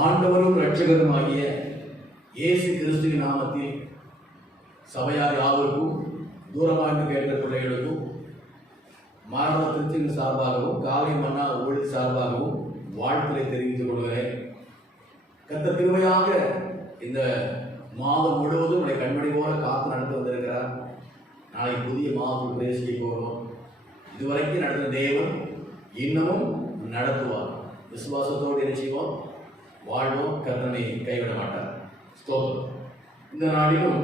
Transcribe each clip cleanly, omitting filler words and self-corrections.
ஆண்டவரும் இரட்சகருமாகிய இயேசு கிறிஸ்துவின் நாமத்தில் சபையார் யாவருக்கும் தூரமாக கேட்ட பிள்ளைகளுக்கும் மாணவ திருச்சியின் சார்பாகவும் காலை மன்னா ஊழியர் சார்பாகவும் வாழ்த்துக்களை தெரிவித்துக் கொள்கிறேன். கர்த்தர் கிருபையாக இந்த மாதம் முழுவதும் உடைய கண்மணி போல காத்து நடந்து வந்திருக்கிறார். நாளைக்கு புதிய மாதத்துக்கு பிரவேசிக்க போகிறோம். இதுவரைக்கும் நடந்த தேவன் இன்னமும் நடத்துவார். விசுவாசத்தோடு என்ன செய்வோம்? வாழ்வோம். கர்த்தனை கைவிட மாட்டார். ஸ்தோத்திரம். இந்த நாளிலும்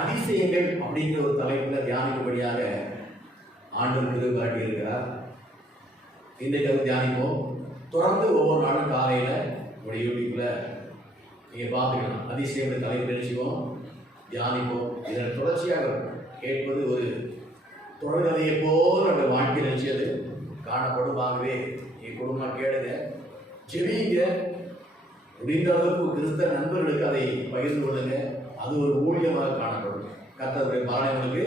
அதிசயங்கள் அப்படிங்கிற ஒரு தலைப்பில் தியானிக்கும்படியாக ஆண்டவர் கிருபை காட்டி இருக்கிறார். இன்றைக்கு அது தியானிப்போம். தொடர்ந்து ஒவ்வொரு நாளும் காலையில் உங்களுடைய யூடியூப்ல நீங்கள் பார்த்துக்கலாம். அதிசயங்கள் தலைப்பு நினைச்சுவோம், தியானிப்போம். இதனை தொடர்ச்சியாக கேட்பது ஒரு தொடர்கதையை போல் நம்ம வாழ்க்கை நினைச்சது காணப்படும். ஆகவே என் குடும்பம் கேளுங்க, செவிங்க, முடிந்த அளவுக்கு கிறிஸ்தவ நண்பர்களுக்கு அதை பகிர்ந்து கொள்ளுங்க. அது ஒரு ஊழியமாக காணப்படும். கர்த்தருடைய மரணங்களுக்கு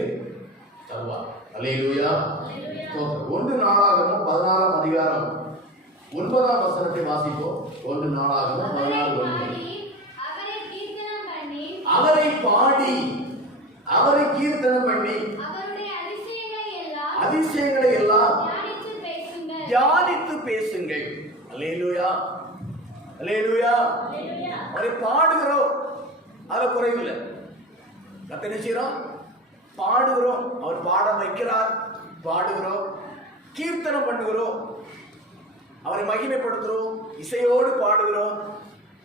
தருவார். அல்லேலூயா. 1 நாளாகமம் 16ஆம் அதிகாரம் 9ஆம் வசனத்தை வாசிப்போம். 1 நாளாகமம் 16:9. அவரை பாடி அவரை கீர்த்தனம் பண்ணி அதிசயங்களை எல்லாம் தியானித்து பேசுங்கள். அல்லேலூயா, அல்லேலூயா. அவரை பாடுகிறோம், அதுல குறைவில்லை. கர்த்தர் செய்கிறோம், பாடுகிறோம். அவர் பாட வைக்கிறார், பாடுகிறோம், கீர்த்தனம் பண்ணுகிறோம், அவரை மகிமைப்படுத்துகிறோம், இசையோடு பாடுகிறோம்,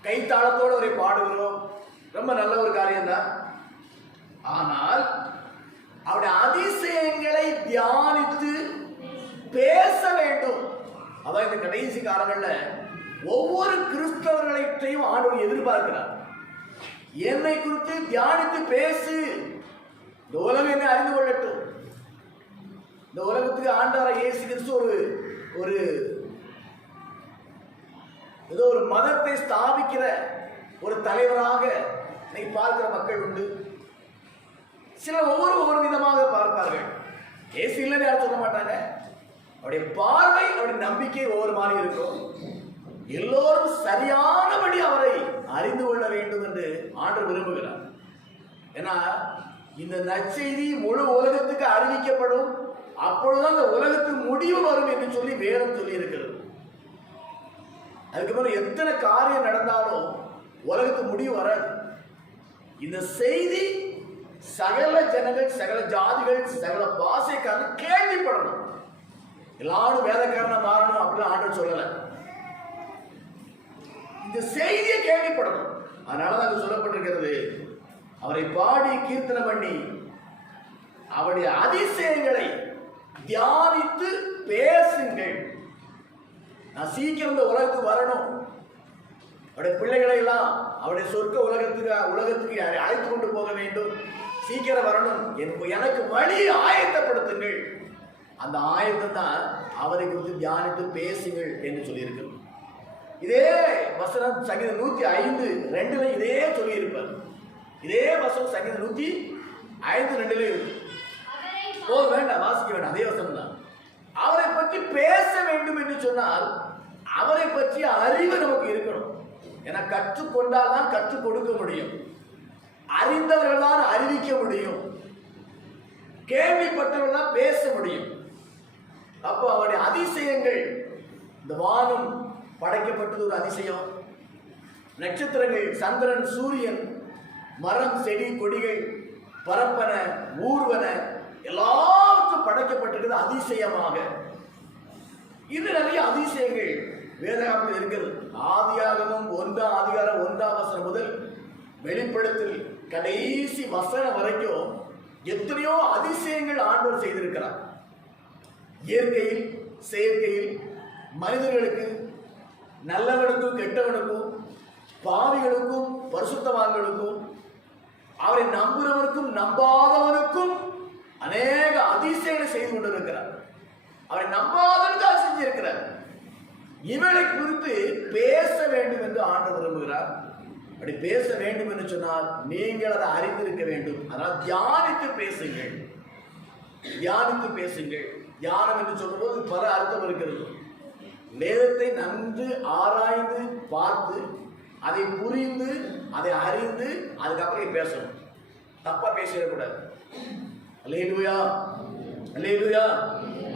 கைத்தாளத்தோடு அவரை பாடுகிறோம். ரொம்ப நல்ல ஒரு காரியம்தான். ஆனால் அவருடைய அதிசயங்களை தியானித்து பேச வேண்டும். அதான் இந்த கடைசி காலங்களில் ஒவ்வொரு கிறிஸ்தவர்களையும் ஆண்டவர் எதிர்பார்க்கிறார். என்னை குறித்து தியானித்து பேசு. இந்த உலகம் என்ன அறிந்து கொள்ளட்டும். இந்த உலகத்துக்கு ஆண்டவராகிய இயேசு கிறிஸ்து ஒரு ஏதோ ஒரு மதத்தை ஸ்தாபிக்கிற ஒரு தலைவராக இன்னைக்கு பார்க்கிற மக்கள் உண்டு. சிலர் ஒவ்வொரு விதமாக பார்ப்பார்கள். இயேசு இல்லைன்னு யாரும் சொல்ல மாட்டாங்க. அவருடைய பார்வை, அவருடைய நம்பிக்கை ஒவ்வொரு மாதிரி இருக்கும். எல்லோரும் சரியானபடி அவரை அறிந்து கொள்ள வேண்டும் என்று ஆண்டவர் விரும்புகிறார். ஏன்னா இந்த நற்செய்தி முழு உலகத்துக்கு அறிவிக்கப்படும். அப்பொழுதுதான் இந்த உலகத்துக்கு முடிவு வரும் என்று சொல்லி வேதம் சொல்லி இருக்கிறது. அதுக்கு மேல எத்தனை காரியம் நடந்தாலும் உலகத்துக்கு முடிவு வராது. இந்த செய்தி சகல ஜனங்கள், சகல ஜாதிகள், சகல பாஷைக்காரன் கேள்விப்படணும். எல்லாரும் வேதக்காரனா மாறணும் அப்படின்னு ஆண்டவர் சொல்லல. இந்த செய்தியை கேள்விப்படணும். அதனாலதான் அது சொல்லப்பட்டிருக்கிறது, அவரை பாடி கீர்த்தனம் பண்ணி அவருடைய அதிசயங்களை தியானித்து பேசுங்கள். நான் சீக்கிரம் இந்த உலகத்துக்கு வரணும், அவருடைய பிள்ளைகளை எல்லாம் அவருடைய சொர்க்க உலகத்துக்கு அழைத்து கொண்டு போக வேண்டும், சீக்கிரம் வரணும், எனக்கு வழி ஆயத்தப்படுத்துங்கள். அந்த ஆயத்தம் தான் அவரை குறித்து தியானித்து பேசுங்கள் என்று சொல்லியிருக்கிறது. இதே வசனம் சங்கீதம் 105:2 இதே சொல்லியிருப்பார். இதே வசனம் சங்கீதம் 105:2 இருக்கு. போது வேண்டாம், வாசிக்க வேண்டாம், அதே வசனம் தான். அவரை பற்றி பேச வேண்டும் என்று சொன்னால் அவரை பற்றி அறிவு நமக்கு இருக்கணும். ஏன்னா கற்றுக்கொண்டால் தான் கற்றுக் கொடுக்க முடியும், அறிந்தவர்கள் தான் அறிவிக்க முடியும், கேள்விப்பட்டவர்கள் தான் பேச முடியும். அப்போ அவருடைய அதிசயங்கள், இந்த வானம் படைக்கப்பட்டது ஒரு அதிசயம், நட்சத்திரங்கள், சந்திரன், சூரியன், மரம், செடி, கொடிகள், பரப்பன, ஊர்வன எல்லாவற்றும் படைக்கப்பட்டிருக்கிறது அதிசயமாக. இன்னும் நிறைய அதிசயங்கள் வேதாகமத்தில் இருக்கிறது. ஆதியாகமம் 1ஆம் அதிகாரம் 1ஆம் வசனம் முதல் வெளிப்படுத்தல் கடைசி வசனம் வரைக்கும் எத்தனையோ அதிசயங்கள் ஆண்டவர் செய்திருக்கிறார். இயற்கையில், செயற்கையில், மனிதர்களுக்கு, நல்லவனுக்கும் கெட்டவனுக்கும், பாவிகளுக்கும் பரிசுத்தவான்களுக்கும், அவரை நம்புகிறவனுக்கும் நம்பாதவனுக்கும் அநேக அதிசயங்களை செய்து கொண்டிருக்கிறார். அவரை நம்பாதவனுக்கு அதை செஞ்சிருக்கிறார். இவளை குறித்து பேச வேண்டும் என்று ஆண்டவர் விரும்புகிறார். அப்படி பேச வேண்டும் என்று சொன்னால் நீங்கள் அதை அறிந்திருக்க வேண்டும். அதனால் தியானித்து பேசுங்கள், தியானித்து பேசுங்கள். தியானம் என்று சொல்லும்போது பல அர்த்தம் இருக்கிறது. வேதத்தை நன்கு ஆராய்ந்து பார்த்து அதை புரிந்து அதை அறிந்து அதுக்கப்புறம் பேசணும். தப்பா பேசிடக்கூடாது. அல்லேலூயா, அல்லேலூயா.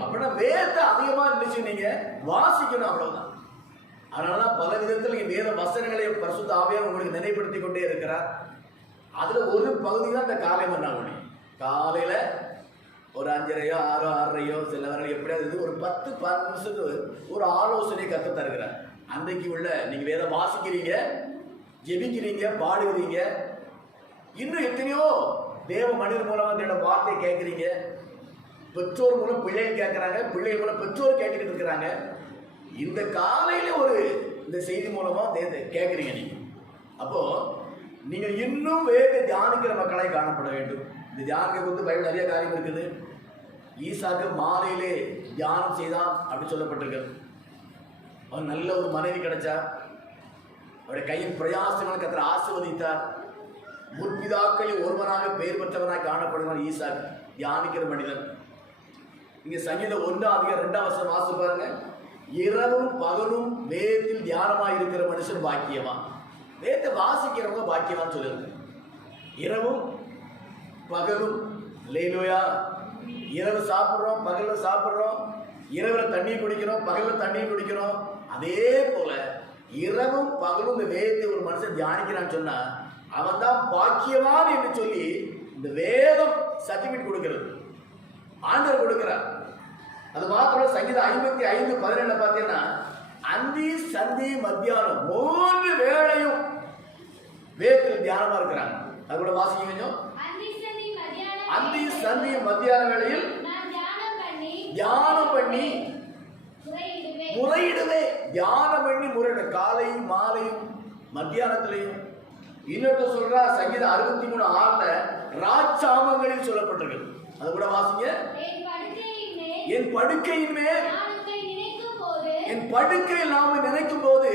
அப்படின்னா வேதத்தை அதிகமா நினைச்சு நீங்க வாசிக்கணும், அவ்வளவுதான். அதனாலதான் பல விதத்தில் வேத வசனங்களை பரிசுத்த ஆவியானவர் உங்களுக்கு நினைவுபடுத்தி கொண்டே இருக்கிறார். அதுல ஒரு பகுதி தான் இந்த காலை மன்னாமணி. காலையில ஒரு 5:30 6 6:30 சில நேரம் எப்படியாவது ஒரு 10-12 நிமிஷத்துக்கு ஒரு ஆலோசனை கற்று தருகிறார். அன்றைக்கு உள்ள நீங்க வேதம் வாசிக்கிறீங்க, ஜெபிக்கிறீங்க, பாடுகிறீங்க, இன்னும் எத்தனையோ தேவ மனிதர் மூலமா என்னோட வார்த்தை கேட்குறீங்க. பெற்றோர் மூலம் பிள்ளைகள் கேட்குறாங்க, பிள்ளைகள் மூலம் பெற்றோர் கேட்டுக்கிட்டு இருக்கிறாங்க. இந்த காலையில ஒரு இந்த செய்தி மூலமா கேட்குறீங்க நீங்க. அப்போ நீங்கள் இன்னும் வேத தியானிக்கிற மக்களாய் காணப்பட வேண்டும். இந்த தியானிக்க குறித்து பைபிள் நிறைய காரியம் இருக்குது. ஈசாக்கு மாலையிலே தியானம் செய்தான் அப்படி சொல்லப்பட்டிருக்கிறது. அவன் நல்ல ஒரு மனைவி கிடைச்சா, அவருடைய கையின் பிரயாசங்களை கர்த்தர் ஆசீர்வதித்தார். முற்பிதாக்களில் ஒருவனாக பெயர் பெற்றவனாக காணப்படுவான் ஈசாக்கு, தியானிக்கிற மனிதன். இங்க சங்கீதம் 1:2 வாசி பாருங்க. இரவும் பகலும் வேதத்தில் தியானமாக இருக்கிற மனுஷன் பாக்கியவான். வேதத்தை வாசிக்கிறவங்க பாக்கியவான் சொல்லுங்க. இரவும் பகலும், அல்லேலூயா. இரவு சாப்பிட்றோம், பகல்ல சாப்பிட்றோம், இரவுல தண்ணீர் குடிக்கிறோம், பகல்ல தண்ணீர் குடிக்கிறோம். அதே போல இரவும் பகலும் இந்த வேதத்தை ஒரு மனுஷன் தியானிக்கிறான்னு சொன்னா அவன் தான் பாக்கியவான் என்று சொல்லி இந்த வேதம் சர்டிபிகேட் கொடுக்கிறது, ஆண்டவர் கொடுக்கிறார். அது மாத்திரம் சங்கீதம் 55:17 பார்த்தீங்கன்னா அந்தி சந்தி மத்தியானம் 3 வேளையும் வேதத்தில் தியானமா இருக்கிறாங்க. அது கூட வாசிக்க கொஞ்சம். அந்தி சந்தி மத்தியான வேளையில் தியானம் பண்ணி முறையிடுவே. தியானம் பண்ணி முறையிட, காலையும் மாலையும் மத்தியானத்திலையும். இன்னொரு சொல்றா சங்கீதம் 63:6 ராஜாமங்களில் சொல்லப்பட்டிருக்கு. அது கூட வாசிங்க. என் படுக்கையின் மேல், என் படுக்கையில் நாம நினைக்கும் போது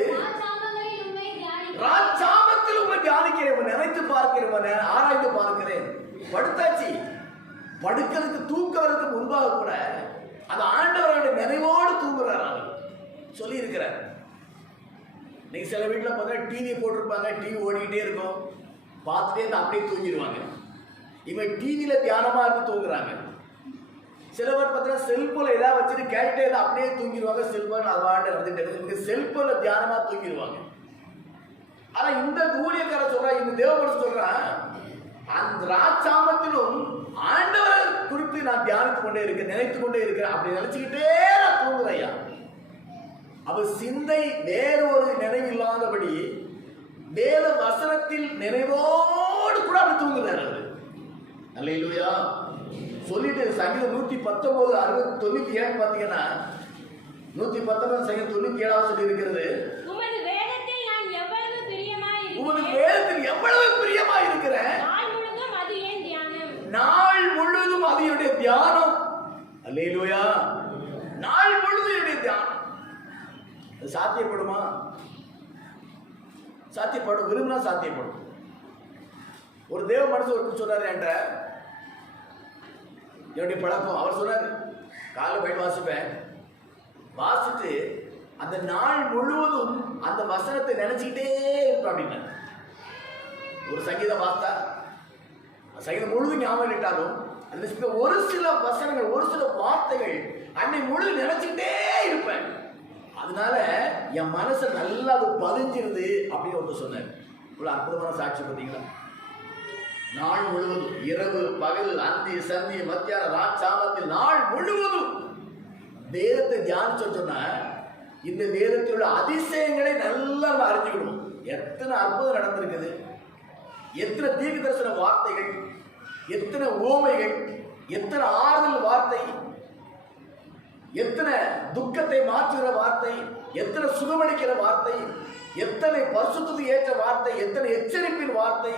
ராஜாமத்தில் உண்மை தியானிக்கிறேன், நினைத்து பார்க்கிறேன், ஆராய்ந்து பார்க்கிறேன். படுத்தாச்சு, படுக்கிறதுக்கு தூக்கிறதுக்கு முன்பாக கூட அந்த ஆண்டவருடைய நினைவோடு தூங்குறார் சொல்லி இருக்கிறார். நீங்க சில வீட்டில் பார்த்தா டிவி போட்டிருப்பாங்க, டிவி ஓடிக்கிட்டே இருக்கும், பார்த்துட்டே அப்படியே தூங்கிடுவாங்க. இவன் டிவியில தியானமா இருந்து தூங்குறாங்க. சில பேர் பார்த்தீங்கன்னா செல்போன்ல ஏதாவது வச்சுட்டு கேட்டே அப்படியே தூங்கிடுவாங்க. செல்போன் அவார்டு நடந்துட்டு செல்போன்ல தியானமா தூங்கிடுவாங்க. ஆனா இந்த ஊழியக்கார சொல்றா, இந்த தேவபுரம் சொல்றான், அந்த ராஜாமத்திலும் ஆண்டவரை குறித்து நான் தியானித்து கொண்டே இருக்கேன், நினைத்து கொண்டே இருக்கிறேன். அப்படி நினைச்சுக்கிட்டே நான் தூங்குறையா. அவர் சிந்தை வேறு ஒரு நினைவு இல்லாதபடி வேத வசனத்தில் நினைவோடு கூட அப்படி தூங்குறாரு அவரு. அல்லேலூயா. சொல்லிட்டு சங்கீதம் 119:97 பார்த்தீங்கன்னா 119 சங்கீதம் 97 சொல்லி இருக்கிறது, உமது வேதத்தில் எவ்வளவு பிரியமா இருக்கிறேன், நாள் முழுவதும் அது என்னுடைய தியானம். அல்லேலூயா. நாள் முழுவதும் என்னுடைய தியானம். அது சாத்தியப்படுமா? சாத்தியப்படும். விரும்பினா சாத்தியப்படும். ஒரு தேவ மனுஷன் ஒருத்தர் சொன்னார் என்கிட்ட, என்னுடைய பழக்கம். அவர் சொன்னார், காலை போய் வாசிப்பேன், வாசிட்டு அந்த நாள் முழுவதும் அந்த வசனத்தை நினைச்சுக்கிட்டே இருப்பேன் அப்படின்னா. ஒரு சங்கீதம் வாசித்தா சங்கீதம் முழுவதும் ஞாபகம் இட்டாலும் அந்த ஒரு சில வசனங்கள், ஒரு சில வார்த்தைகள் அன்னை முழு நினைச்சுக்கிட்டே இருப்பேன். அதனால என் மனசு நல்லா அது பதிஞ்சிருது அப்படின்னு ஒன்று சொன்னார். இவ்வளவு அற்புதமான சாட்சி பார்த்தீங்களா? நாள் முழுவதும், இரவு பகல், அந்தி சந்தி மத்தியான ராஜாமத்தில் நாள் முழுவதும் வேதத்தை தியானிச்சு சொன்னா இந்த வேதத்தில் உள்ள அதிசயங்களை நல்லா அறிஞ்சுக்கணும். எத்தனை அற்புதம் நடந்திருக்குது, எத்தனை தீர்க்க தரிசன வார்த்தைகள், எத்தனை ஓமைகள், எத்தனை ஆறுதல் வார்த்தை, எத்தனை துக்கத்தை மாற்றுகிற வார்த்தை, எத்தனை சுகமளிக்கிற வார்த்தை, எத்தனை பரிசுத்தத்துக்கு ஏற்ற வார்த்தை, எத்தனை எச்சரிப்பின் வார்த்தை,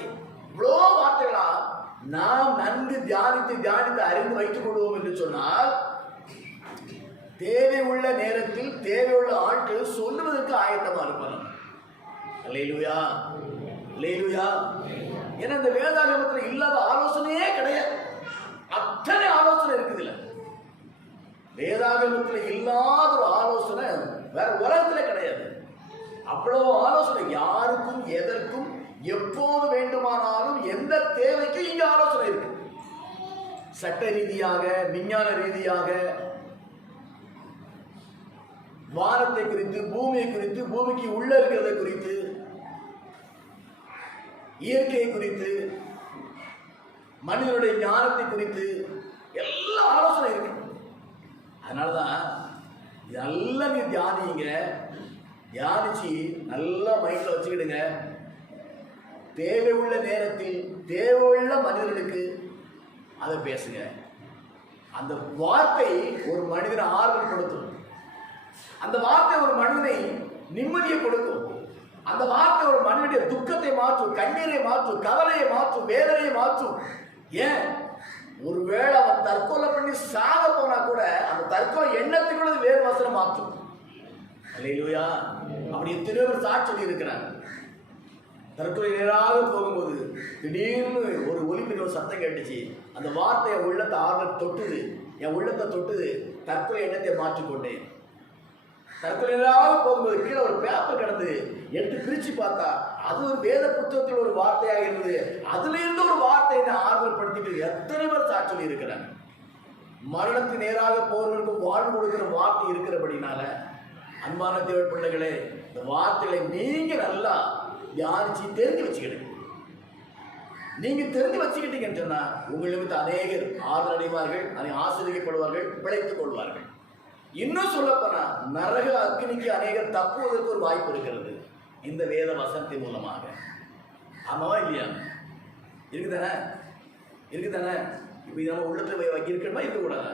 இவ்வளோ வார்த்தைகளா நாம் நன்கு தியானித்து தியானித்து அறிந்து வைத்துக் கொள்வோம் என்று சொன்னால் தேவை உள்ள நேரத்தில் தேவை உள்ள ஆட்கள் சொல்லுவதற்கு ஆயத்தமா இருப்பாங்க. அல்லேலூயா, அல்லேலூயா. ஏன்னா இந்த வேதாகமத்தில் இல்லாத ஆலோசனையே கிடையாது. அத்தனை ஆலோசனை இருக்குது. இல்ல வேதாகமத்தில் இல்லாத ஒரு ஆலோசனை வேற உலகத்துல கிடையாது. அவ்வளவு ஆலோசனை, யாருக்கும் எதற்கும் எப்போது வேண்டுமானாலும் எந்த தேவைக்கும் இங்க ஆலோசனை இருக்கு. சட்ட ரீதியாக, விஞ்ஞான ரீதியாக, வானத்தை குறித்து, பூமியை குறித்து, பூமிக்கு உள்ள இருக்கிறத குறித்து, இயற்கை குறித்து, மனிதனுடைய ஞானத்தை குறித்து எல்லா ஆலோசனை இருக்கு. அதனாலதான் இதெல்லாம் நீ தியானிங்க, தியானிச்சு நல்லா மைண்ட்ல வச்சுக்கிடுங்க. தேவை உள்ள நேரத்தில் தேவையுள்ள மனிதர்களுக்கு அதை பேசுங்க. அந்த வார்த்தை ஒரு மனிதனை ஆறுதல் கொடுக்கும். அந்த வார்த்தை ஒரு மனிதனை நிம்மதியை கொடுக்கும். அந்த வார்த்தை ஒரு மனிதனுடைய துக்கத்தை மாற்றும், கண்ணீரை மாற்றும், கவலையை மாற்றும், வேதனையை மாற்றும். ஏன், ஒருவேளை அவன் தற்கொலை பண்ணி சாக போனா கூட அந்த தற்கொலை எண்ணத்தை கூட வேறு வசனம் மாற்றும். அல்லேலூயா. அப்படி எத்தனையோ பேர் சாட்சி சொல்லி இருக்கிறாங்க. தற்கொலை நேராக போகும்போது திடீர்னு ஒரு ஒலிப்பின் ஒரு சத்தம் கேட்டுச்சு. அந்த வார்த்தை என் உள்ளத்தை ஆர்வம் தொட்டுது, என் உள்ளத்தை தொட்டுது, தற்கொலை எண்ணத்தை மாற்றிக்கொண்டேன். தற்கொலை நேராக போகும்போது கீழே ஒரு பேப்பர் கிடந்து எடுத்து பிரிச்சு பார்த்தா அது ஒரு வேத புத்தகத்தில் ஒரு வார்த்தையாக இருந்தது. அதுல இருந்து ஒரு வார்த்தை என்ன ஆர்வப்படுத்திட்டு எத்தனை பேர் சாட்சி சொல்லி இருக்கிறாங்க. மரணத்துக்கு நேராக போறவர்களுக்கு வாழ்வு கொடுக்கிற வார்த்தை இருக்கிறபடினால அன்பான தேவ பிள்ளைகளே, இந்த வார்த்தைகளை நீங்க நல்லா தியானிச்சு தெரிஞ்சு வச்சுக்கிடுங்க. நீங்க தெரிஞ்சு வச்சுக்கிட்டீங்கன்னு சொன்னா உங்கள் நிமித்தம் அநேகர் ஆறுதல் அடைவார்கள், ஆசிரியப்படுவார்கள், பிழைத்துக் கொள்வார்கள். இன்னும் சொல்லப்போனா நரக அக்னிக்கு அநேகர் தப்புவதற்கு ஒரு வாய்ப்பு இருக்கிறது இந்த வேத வசனத்தின் மூலமாக. ஆமாவா இல்லையா? இருக்குதானே? இருக்குதானே? இப்போ நம்ம உள்ளத்துல இருக்கணுமா இருக்கக்கூடாதா?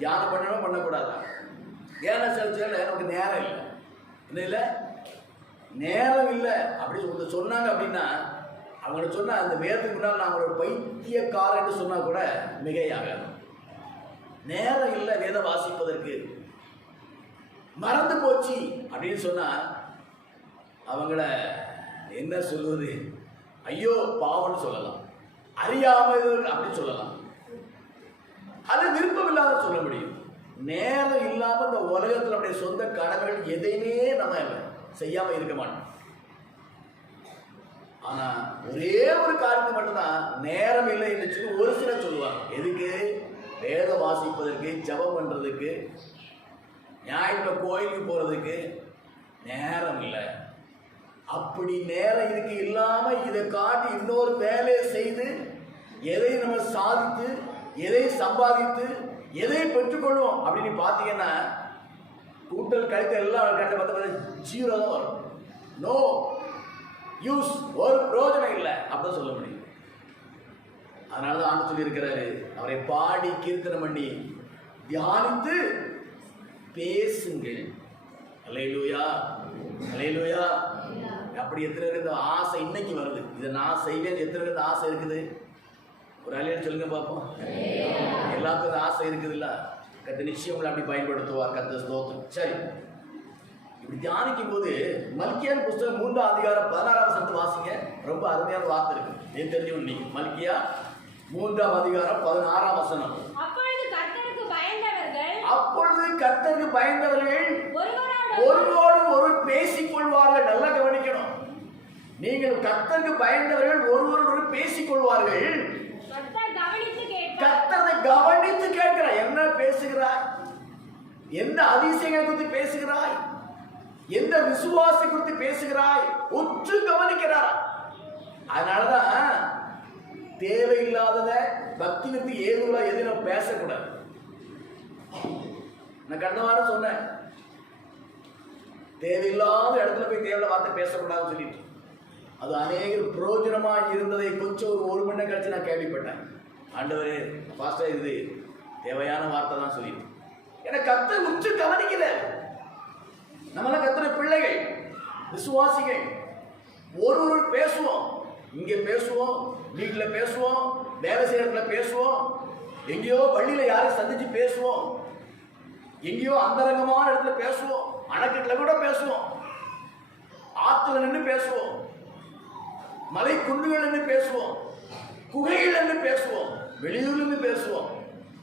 தியானம் பண்ணணுமா பண்ணக்கூடாதா? ஏன்னா சில நமக்கு நேரம் இல்லை, என்ன இல்லை, நேரம் இல்லை அப்படி சொன்னாங்க அப்படின்னா அவங்கள சொன்னா அந்த வேதத்துக்கு முன்னால் நான் அவங்களோட பைத்தியக்காரன்னு சொன்னா கூட மிகையாகாது. நேரம் இல்லை வேத வாசிப்பதற்கு, மறந்து போச்சு அப்படின்னு சொன்னா அவங்கள என்ன சொல்வது, ஐயோ பாவம்னு சொல்லலாம், அறியாமல் அப்படின்னு சொல்லலாம். அது விருப்பம் இல்லாத சொல்ல முடியும். நேரம் இல்லாம இந்த உலகத்தில் நம்முடைய சொந்த கடமைகள் எதையுமே நம்ம செய்யாம இருக்க மாட்டோம். ஆனா ஒரே ஒரு காரியத்தை மட்டும்தான் நேரம் இல்லை என்று சொல்லி ஒரு சிலர் சொல்லுவாங்க. எதுக்கு? வேத வாசிப்பதற்கு, ஜபம் பண்றதுக்கு, ஞாயிற்றுல கோயிலுக்கு போறதுக்கு நேரம் இல்லை. அப்படி நேரம் இதுக்கு இல்லாம இதை காட்டி இன்னொரு வேலையை செய்து எதை நம்ம சாதித்து, எதை சம்பாதித்து, எதை பெற்றுக்கொள்வோம் அப்படின்னு பார்த்தீங்கன்னா கூட்டல் கழித்த எல்லாம் கட்ட 0 தான் வரும். நோ யூஸ், ஒரு பிரயோஜனம் இல்லை அப்படின்னு சொல்ல முடியும். அதனாலதான் ஆண்டு சொல்லி இருக்கிறாரு, அவரை பாடி கீர்த்தனம் பண்ணி தியானித்து பேசுங்கள். அல்லேலூயா, அல்லேலூயா. அப்படி எத்தனை பேருக்கு இந்த ஆசை இன்னைக்கு வருது, இதை நான் செய்வேன் எத்தனை பேருக்கு ஆசை இருக்குது? ஒரு அலையில சொல்லுங்க பார்ப்போம். எல்லாத்துக்கும் ஆசை இருக்குது இல்ல? கத்த நிச்சயம் உங்களை அப்படி பயன்படுத்துவார். கத்த ஸ்தோத்திரம். சரி, இப்படி தியானிக்கும் போது மல்கியான் புஸ்தகம் 3ஆம் அதிகாரம் 16ஆம் வசனத்தை வாசிங்க. ரொம்ப அருமையான வார்த்தை இருக்கு, ஏன் தெரியும் நீங்க. மல்கியா 3ஆம் அதிகாரம் 16ஆம் வசனம். அப்பொழுது கர்த்தருக்கு பயந்தவர்கள் ஒருவரோடு ஒருவர் பேசிக் கொள்வார்கள். நல்லா கவனிக்கணும். நீங்கள் கர்த்தருக்கு பயந்தவர்கள் ஒருவரோடு பேசிக் கொள்வார்கள். கர்த்தரை கவனித்து கேட்கிறார். என்ன பேசுகிறாய்? எந்த அதிசயங்களை குறித்து பேசுகிறாய்? எந்த விசுவாசத்தை குறித்து பேசுகிறாய்? உற்று கவனிக்கிறார். அதனாலதான் தேவையில்லாதத பக்தி வித்து ஏதுல எது நம்ம பேசக்கூடாது. நான் கடந்த வாரம் சொன்னேன், தேவையில்லாத இடத்துல போய் தேவையில்ல வார்த்தை பேசக்கூடாதுன்னு சொல்லிட்டு அது அநேகர் பிரயோஜனமா இருந்ததை கொஞ்சம் ஒரு மணி நேரம் கழிச்சு நான் கேள்விப்பட்டேன். ஆண்டவரே பாஸ்டா இது தேவையான வார்த்தை தான் சொல்லிட்டு. ஏன்னா கர்த்தர் உற்று கவனிக்கல. நம்மளாம் கர்த்தருடைய பிள்ளைகள், விசுவாசிகள். ஒரு பேசுவோம், இங்கே பேசுவோம், வீட்டில் பேசுவோம், வேலை செய்யற இடத்துல பேசுவோம், எங்கேயோ வழியில யாரையும் சந்திச்சு பேசுவோம், எங்கேயோ அந்தரங்கமான இடத்துல பேசுவோம், அணைக்கட்டுல கூட பேசுவோம், ஆத்துல நின்று பேசுவோம், மலை குன்றுகள் நின்று பேசுவோம், குகைகள் நின்று பேசுவோம், வெளியூர்ல இருந்து பேசுவோம்.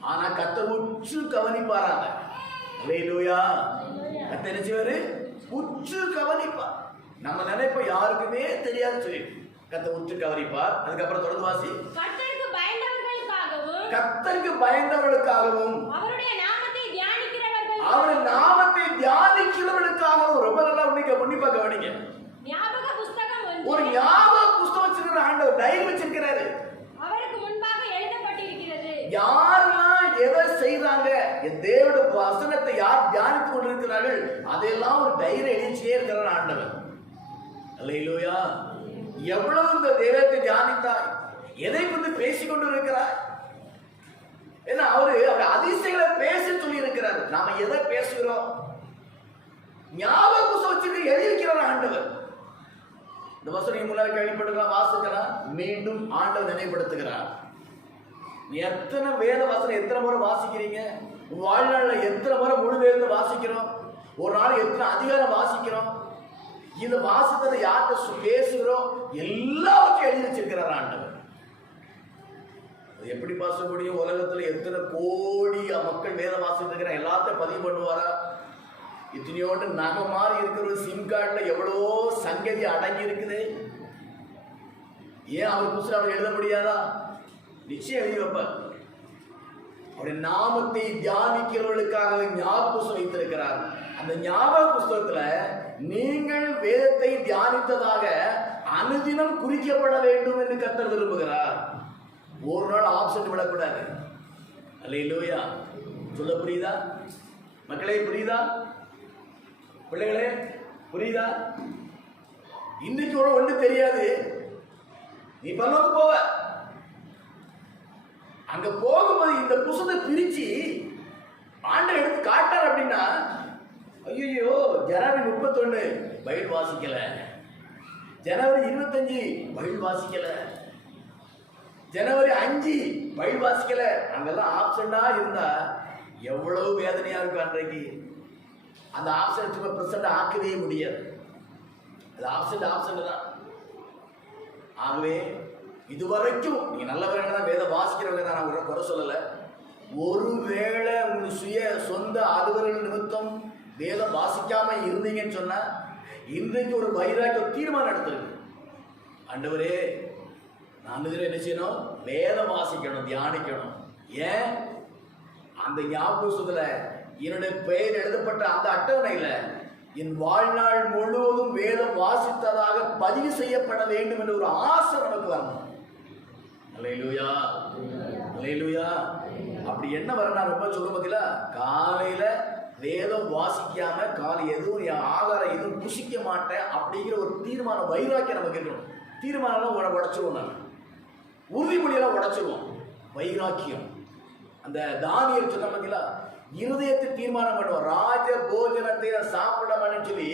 ஆனா கர்த்தர் உற்று கவனிப்பாராங்க. அல்லேலூயா. கர்த்தர் என்ன செய்வாரு? உற்று கவனிப்பார். நம்ம நினைப்போம் யாருக்குமே தெரியாது சொல்லி கர்த்தர் உற்று கவனிப்பார். அதுக்கப்புறம் தொடர்ந்து வாசி. கர்த்தருக்கு பயந்தவர்களுக்காகவும் கர்த்தருக்கு பயந்தவர்களுக்காகவும் அவருடைய நாமத்தை தியானிக்கிறவர்கள் அவருடைய நாமத்தை தியானிக்கிறவர்களுக்காகவும். ரொம்ப நல்லா உன்னிப்பா கவனிங்க. ஞாபக புஸ்தகம் ஒரு ஞாபக புஸ்தகம் வச்சிருக்கிற ஆண்டவர் டைரி வச்சிருக்கிறாரு. அவருக்கு முன்பாக எழுதப்பட்டிருக்கிறது. யாரெல்லாம் எதை செய்றாங்க, என் தேவனுடைய வசனத்தை யார் தியானித்துக் கொண்டிருக்கிறார்கள், அதெல்லாம் ஒரு டைரி எழுதிச்சே இருக்கிறார் ஆண்டவர். அல்லேலூயா. எவ்வளவு இந்த தேவத்தை தியானித்தார், எதை பற்றி பேசிக் கொண்டு இருக்கிறார். ஏன்னா அவரு அதிசயங்களை பேச சொல்லி இருக்கிறார். நாம எதை பேசுகிறோம்? ஞாபக புஸ்தகம் வச்சிருக்க எழுதி இருக்கிறார் ஆண்டவர். இந்த வசனம் முன்னாடி கேள்விப்பட்டிருக்கலாம், வாசிக்கலாம். மீண்டும் ஆண்டவர் நினைவுபடுத்துகிறார். நீ எத்தனை வேத வசனம் எத்தனை முறை வாசிக்கிறீங்க? வாழ்நாளில் எத்தனை முறை முழு வேதத்தை வாசிக்கிறோம்? ஒரு நாள் எத்தனை அதிகாரம் வாசிக்கிறோம்? இந்த வாசித்ததை யார்கிட்ட பேசுகிறோம்? எல்லாத்தையும் எழுதி வச்சிருக்கிறார் ஆண்டவர். அது எப்படி பாச முடியும்? உலகத்துல எத்தனை கோடி மக்கள் வேத வாசிட்டு இருக்கிற எல்லாத்தையும் பதிவு பண்ணுவாரா? இத்தனையோடு நகை மாதிரி இருக்கிற ஒரு சிம் கார்டுல எவ்வளவோ சங்கதி அடங்கி இருக்குது. ஏன் அவர் புதுசு அவர் எழுத முடியாதா? நிச்சயம் எழுதி வைப்பார். அவருடைய நாமத்தை தியானிக்கிறவர்களுக்காக ஞாபக புஸ்தகம் வைத்திருக்கிறார். அந்த ஞாபக புஸ்தகத்துல நீங்கள் வேதத்தை தியானித்ததாக அனுதினம் குறிக்கப்பட வேண்டும் என்று கர்த்தர் விரும்புகிறார். ஒரு நாள் ஆப்சென்ட் விடக்கூடாது. அல்லேலூயா. சொல்ல புரியுதா மக்களே? புரியுதா பிள்ளைகளே? புரியுதா? இன்னைக்கு ஒன்று தெரியாது. நீ பரலோகம் போவ. அங்க போகும்போது இந்த புஸ்தகத்தை பிரிச்சு ஆண்டவர் எடுத்து காட்டார் அப்படின்னா, ஐயோ ஜனவரி 31 பைபிள் வாசிக்கல, ஜனவரி 25 பைபிள் வாசிக்கல, ஜனவரி 5 பைபிள் வாசிக்கல, அங்கெல்லாம் ஆப்ஷனா இருந்தா எவ்வளவு வேதனையா இருக்கும் அன்றைக்கு. அந்த ஆப்ஷன் பிரசன்ட் ஆக்கவே முடியாது. அது ஆப்ஷன் தான். ஆகவே இதுவரைக்கும் நீங்க நல்லவர்கள் தான், வேத வாசிக்கிறவங்க தான், நான் குறை சொல்லல. ஒருவேளை உங்க சொந்த அலுவலர்கள் நிமித்தம் வேதம் வாசிக்காம இருந்தீங்கன்னு சொன்னா இன்றைக்கு ஒரு வைராக்கிய தீர்மானம் எடுத்திருக்கு. ஆண்டவரே, நான் இதுல என்ன செய்யணும்? வேதம் வாசிக்கணும், தியானிக்கணும். ஏன்? அந்த ஞாபகத்துல என்னுடைய பெயர் எழுதப்பட்ட அந்த அட்டவணையில என் வாழ்நாள் முழுவதும் வேதம் வாசித்ததாக பதிவு செய்யப்பட வேண்டும் என்ற ஒரு ஆசை நமக்கு வரணும். அல்லேலூயா, அல்லேலூயா. அப்படி என்ன வரணும்? ரொம்ப சொல்ல பார்த்தீங்களா? காலையில வேதம் வாசிக்காம காலை எதுவும் ஆகாரம் எதுவும் புசிக்க மாட்டேன் அப்படிங்கிற ஒரு தீர்மானம், வைராக்கியம் நமக்கு இருக்கணும். தீர்மானம் உடைச்சிருவோம், நாங்கள் உறுதிமொழியெல்லாம் உடைச்சிருவோம். வைராக்கியம். அந்த தானியல் சொன்ன பார்த்தீங்களா? இருதயத்தில் தீர்மானம் பண்ணுவோம். ராஜ போஜனத்தை சாப்பிட மாட்டேன்னு சொல்லி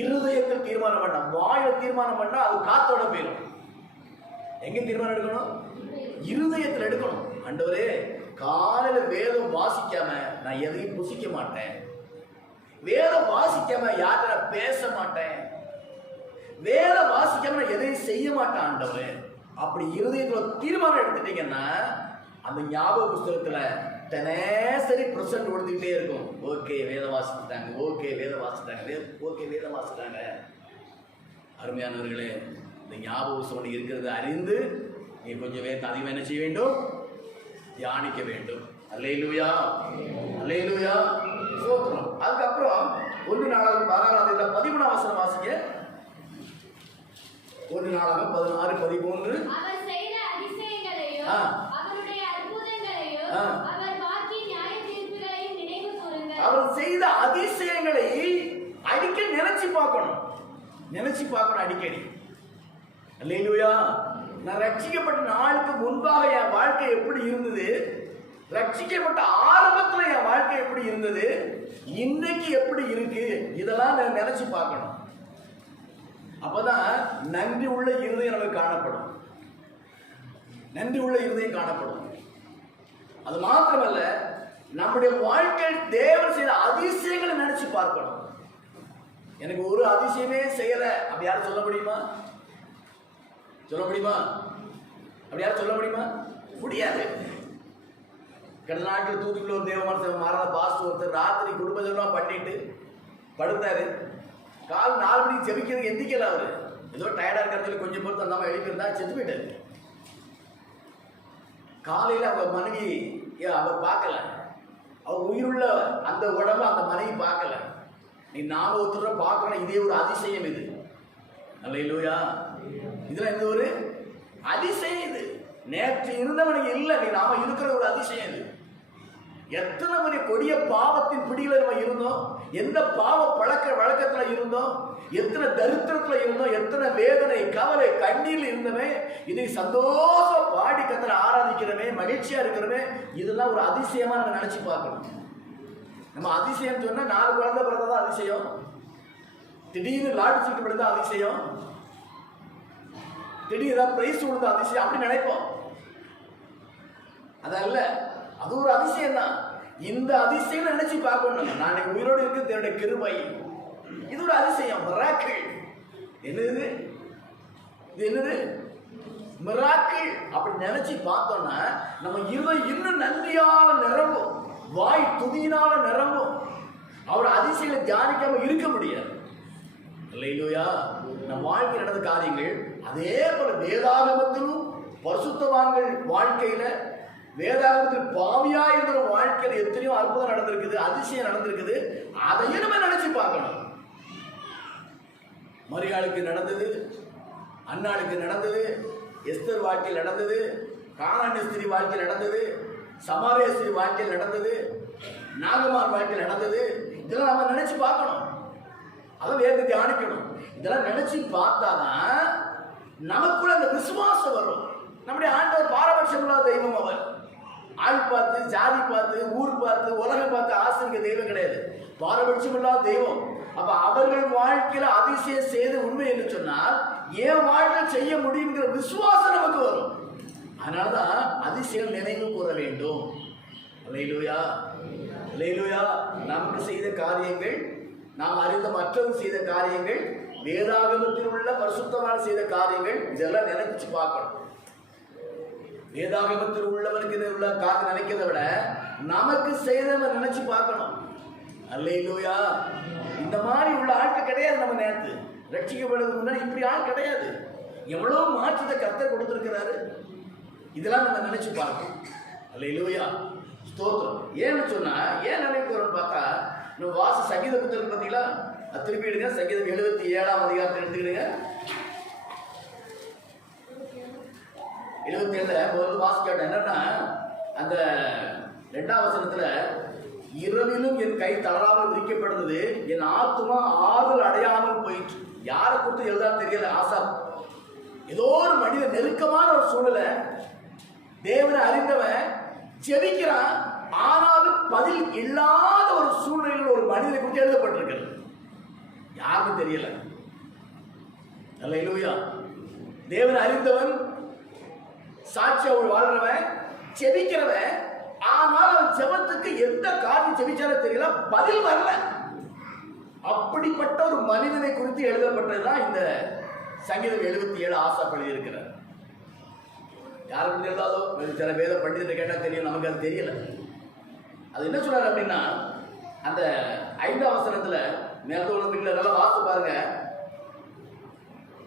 இருதயத்தில் தீர்மானம் பண்ண, வாயில தீர்மானம் பண்ணா அது காத்தோட போயிடும். எங்க தீர்மானம் எடுக்கணும்? இருதயத்தில் எடுக்கணும். ஆண்டவரே, காலையில வேதம் வாசிக்காம நான் எதையும் புசிக்க மாட்டேன், வேதம் வாசிக்காம யார்கிட்ட பேச மாட்டேன், வேதம் வாசிக்காம நான் எதையும் செய்ய மாட்டேன் ஆண்டவரே. அப்படி இருதயத்துல தீர்மானம் எடுத்துட்டீங்கன்னா அந்த ஞாபக புஸ்தகத்துல தினசரி பிரசன்ட் கொடுத்துக்கிட்டே இருக்கும். ஓகே வேதம் வாசிட்டாங்க, ஓகே வேதம் வாசிட்டாங்க, ஓகே வேதம் வாசிட்டாங்க. அருமையானவர்களே, இந்த ஞாபக புஸ்தகம் இருக்கிறது அறிந்து நீ கொஞ்சம் வேதத்தை அதிகமாக என்ன செய்ய வேண்டும்? தியானிக்க வேண்டும். அல்லேலூயா, அல்லேலூயா, ஸ்தோத்திரம். அதுக்கப்புறம் 1 நாளாகமம் 16 13 வசனம் வாசிங்க. 1 நாளாகமம் 16 13. அவர் செய்த அதிசயங்களையும் அவருடைய அற்புதங்களையும் அவர் வாக்கிய நியாய தீர்ப்புகளையும் நினைவு கூறுங்கள். அவர் செய்த அதிசயங்களை அடிக்கடி நினைச்சு பார்க்கணும், நினைச்சு பார்க்கணும் அடிக்கடி. அல்லேலூயா. நான் ரட்சிக்கப்பட்ட நாளுக்கு முன்பாக என் வாழ்க்கை எப்படி இருந்தது, ரட்சிக்கப்பட்ட ஆரம்பத்தில் என் வாழ்க்கை எப்படி இருந்தது, இன்னைக்கு எப்படி இருக்கு, இதெல்லாம் நான் நினைச்சு பார்க்கணும். அப்பதான் நன்றி உள்ள இருதயம் நமக்கு காணப்படும், நன்றி உள்ள இருதயம் காணப்படும். அது மாத்திரமல்ல, நம்முடைய வாழ்க்கை தேவன் செய்த அதிசயங்களை நினைச்சு பார்க்கணும். எனக்கு ஒரு அதிசயமே செய்யல அப்படி யாரும் சொல்ல முடியுமா? சொல்ல முடியுமா? அப்படி யாரும் சொல்ல முடியுமா? முடியாது. கடந்த நாட்டில் தூத்துக்குள்ள ஒரு தேவமான மாறாத பாஸ்டர் ஒருத்தர் ராத்திரி குடும்பத்தெல்லாம் பண்ணிட்டு படுத்தாரு. கால் 4 மணிக்கு ஜெபிக்கிறது எந்திக்கல. அவரு ஏதோ டயர்டா இருக்கிறது சொல்லி கொஞ்சம் பொறுத்து அந்த எழுப்பி இருந்தா செத்து போயிட்டாரு. காலையில் அவர் மனைவி அவர் பார்க்கல. அவர் உயிருள்ள அந்த உடம்பு அந்த மனைவி பார்க்கல. நீ நாம ஒருத்தர் பார்க்கணும். இதே ஒரு அதிசயம் இது. அல்லேலூயா. இதுல இந்த ஒரு அதிசயம் இது. நேற்று இருந்தவனுக்கு இல்லை, நீ நாம இருக்கிற ஒரு அதிசயம் இது. எத்தனை மணி கொடிய பாவத்தின் பிடியில நம்ம இருந்தோம், எந்த பாவ வழக்கத்துல இருந்தோம், எத்தனை தரித்திரத்துல இருந்தோம், எத்தனை வேதனை கவலை கண்ணீர் இருந்தமே, இதை சந்தோஷம் பாடி கத்தரை ஆராதிக்கிறமே, மகிழ்ச்சியா இருக்கிறமே, இதெல்லாம் ஒரு அதிசயமா நம்ம நினைச்சு பார்க்கணும். நம்ம அதிசயம் சொன்னா 4 குழந்தை பிறந்ததான் அதிசயம், திடீர்னு லாட்டு சீட்டு விழுந்தா அதிசயம், திடீர்னு பிரைஸ் விழுந்த அதிசயம் அப்படி நினைப்போம். அதல்ல, அது ஒரு அதிசயம் தான். இந்த அதிசயம் நினைச்சு பார்க்கணும். நான் உயிரோடு இருக்கிறது என்னுடைய கிருபை. இது ஒரு அதிசயம், மிராக்கிள். என்னது இது? என்னது மிராக்கிள்? அப்படி நினைச்சு பார்த்தோம்னா நம்ம இருதயம் இன்னும் நன்றியால நிரம்பும், வாய் துதியினால நிரம்பும். அவர் அதிசயங்களை தியானிக்காம இருக்க முடியாது. அல்லேலூயா. நம் வாழ்க்கை நடந்த காரியங்கள் அதே போல வேதாகமத்திலும் பரிசுத்தவான்கள் வாழ்க்கையில, வேதாகமத்தில் பாவியா இருக்கிற வாழ்க்கையில் எத்தனையோ அற்புதம் நடந்திருக்குது, அதிசயம் நடந்திருக்குது. அதையும் நம்ம நினைச்சு பார்க்கணும். மரியாளுக்கு நடந்தது, அன்னாளுக்கு நடந்தது, எஸ்தர் வாழ்க்கையில் நடந்தது, கானான் ஸ்திரீ வாழ்க்கையில் நடந்தது, சமாரிய ஸ்திரீ வாழ்க்கையில் நடந்தது, நாகமான் வாழ்க்கையில் நடந்தது. இதெல்லாம் நம்ம நினைச்சு பார்க்கணும். அதை வேதத்தை தியானிக்கணும். இதெல்லாம் நினைச்சு பார்த்தாதான் நமக்குள்ள அந்த விசுவாசம் வரும். நம்முடைய ஆண்டவர் பாரபட்சம் இல்லாத தெய்வம். அவர் ஆள் பார்த்து, ஜாதி பார்த்து, ஊர் பார்த்து, உலகம் பார்த்து ஆசிரிக்க தெய்வம் கிடையாது. பாரபட்சம் இல்லாத தெய்வம். அப்ப அவர்கள் வாழ்க்கையில அதிசயம் செய்து உண்மை என்று சொன்னால் என் வாழ்க்கையில் செய்ய முடியுங்கிற விசுவாசம் நமக்கு வரும். அதனாலதான் அதிசயம் நினைவு கூற வேண்டும். அல்லேலூயா, அல்லேலூயா. நமக்கு செய்த காரியங்கள், நாம் அறிந்த மற்றவர்கள் செய்த காரியங்கள், வேதாகமத்தில் உள்ள பரிசுத்தமான செய்த காரியங்கள், இதெல்லாம் நினைச்சு பார்க்கணும். வேதாகமத்தில் உள்ளவனுக்கு உள்ள காரியம் நினைக்கிறத விட நமக்கு செய்தவன் நினைச்சு பார்க்கணும். அல்லேலூயா. இந்த மாதிரி உள்ள ஆட்கள் கிடையாது. நம்ம நேரத்து ரட்சிக்கப்படுறதுக்கு முன்னாடி இப்படி ஆள் கிடையாது. எவ்வளவு மாற்றத்தை கர்த்தர் கொடுத்திருக்கிறாரு. இதெல்லாம் நம்ம நினைச்சு பார்க்கணும். அல்லேலூயா, ஸ்தோத்திரம். ஏன்னு சொன்னா ஏன் நினைக்கிறோம்னு பார்த்தா, நம்ம வாச சங்கீத புத்தகம் பார்த்தீங்களா, அது திருப்பி எடுங்க. சங்கீதம் 77ஆம் அதிகாரத்தை எடுத்துக்கிடுங்க. 77 முதல்ல வாசிக்க என்னன்னா, அந்த 2ஆம் வசனத்துல, இரவிலும் என் கை தளராமல் விரிக்கப்படுறது, என் ஆத்துமா ஆறுதல் அடையாமல் போயிற்று. யாரை கொடுத்து எழுதான்னு தெரியல. ஆசாப் ஏதோ ஒரு மனித நெருக்கமான ஒரு சூழ்நிலை, தேவனை அறிந்தவன் ஜெபிக்கிறான், ஆனாலும் பதில் இல்லாத ஒரு சூழ்நிலையில் ஒரு மனிதனை குறித்து எழுதப்பட்டிருக்கிறது. யாருக்கும் தெரியல. அல்லேலூயா. தேவனை அறிந்தவன், சாட்சியா வாழ்றவன், ஜெபிக்கிறவன், ஆனால் அவன் ஜெபத்துக்கு எந்த காரியம் ஜெபிச்சாலும் தெரியல, பதில் வரல. அப்படிப்பட்ட ஒரு மனிதனை குறித்து எழுதப்பட்டதுதான் இந்த சங்கீதம் 77 ஆசாப் எழுதியிருக்கிறார். யாருக்கு தெரியாதோ, சில வேத பண்டிதரை கேட்டா தெரியும், நமக்கு அது தெரியல. அது என்ன சொல்றாரு அப்படின்னா, அந்த 5ஆம் வசனத்துல மேலோட நல்லா வாசித்து பாருங்க.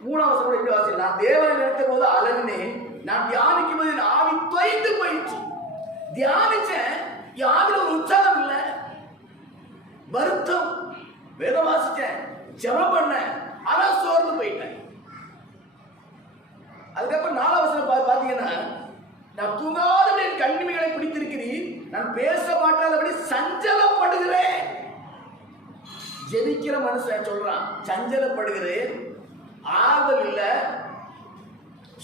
3ஆம் வசனம் எப்படி வாசி, நான் தேவனை நினைத்த போது அழகினேன், நான் தியானிக்கும் போது என் ஆவி தொய்ந்து போயிடுச்சு. தியானிச்சேன், என் ஆவில ஒரு உற்சாகம் இல்லை, வருத்தம். வேதம் வாசிச்சேன், ஜெபம் பண்ணேன், ஆனா சோர்ந்து போயிட்டேன். அதுக்கப்புறம் 4ஆம் வசனம் பாத்தீங்கன்னா, நான் தூங்காத என் கண்ணிமைகளை பிடித்திருக்கிறேன், நான் பேச மாட்டாதபடி சஞ்சலப்படுகிறேன். ஜெபிக்கிற மனுஷன் சொல்றான், சஞ்சலப்படுகிறேன், ஆறுதல் இல்ல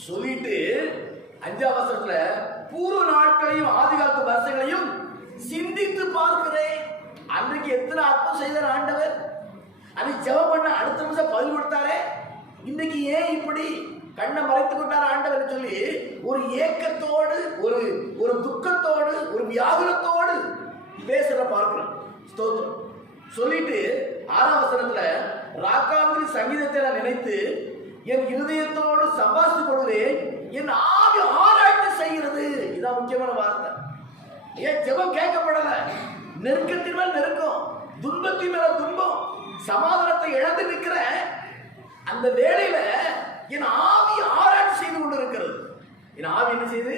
சொல்லிட்டு 5ஆம் வசனத்துல, பூர்வ நாட்களையும் ஆதி காலத்து வருஷங்களையும் சிந்தித்து பார்க்கிறேன். அன்றைக்கு எத்தனை அற்புதம் செய்தார் ஆண்டவர், அன்னைக்கு ஜெபம் பண்ண அடுத்த நிமிஷம் பதில் கொடுத்தாரே, இன்னைக்கு ஏன் இப்படி கண்ணை மறைத்து கொண்டார் ஆண்டவர் சொல்லி ஒரு ஏக்கத்தோடு, ஒரு துக்கத்தோடு, ஒரு வியாகுலத்தோடு பேசுற பார்க்கிறோம். ஸ்தோத்திரம். சொல்லிட்டு 6ஆம் வசனத்துல, ராக்காவின் சங்கீதத்தை நான் நினைத்து என் இருதயத்தோடு சம்பாஷித்துக் கொள்வதே, என் ஆவி ஆராய்ச்சி செய்கிறது. இதான் முக்கியமான வார்த்தை. ஏன் ஜெபம் கேட்கப்படல? நெருக்கத்தின் மேல் நெருக்கம், துன்பத்தின் மேல துன்பம், சமாதானத்தை இழந்து நிற்கிற அந்த வேளையில என் ஆவி ஆராய்ச்சி செய்து கொண்டிருக்கிறது. என் ஆவி என்ன செய்து?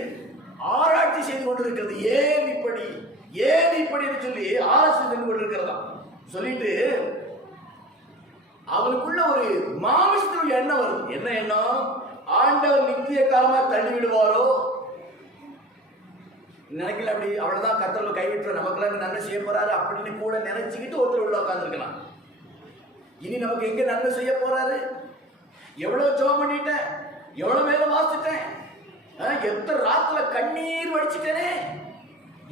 ஆராய்ச்சி செய்து கொண்டிருக்கிறது. ஏன் இப்படி, ஏன் இப்படி சொல்லி ஆராய்ச்சி செய்து கொண்டிருக்கிறதா சொல்லிட்டு அவனுக்குள்ள ஒரு மாமிசத்தில் எண்ணம் வருது. என்ன எண்ணம்? ஆண்டவர் நித்திய காலமா தள்ளி விடுவாரோ நினைக்கல. அப்படி அவ்வளவுதான், கர்த்தர் கைவிட்டு நமக்கெல்லாம் நன்மை செய்ய போறாரு அப்படின்னு கூட நினைச்சுக்கிட்டு ஒருத்தர் உள்ள உட்கார்ந்துருக்கலாம். இனி நமக்கு எங்க நன்மை செய்ய போறாரு? எவ்வளவு ஜெபம் பண்ணிட்டேன், எவ்வளவு வேலை வாசிட்டேன், எத்தனை ராத்துல கண்ணீர் வடிச்சிட்டேனே,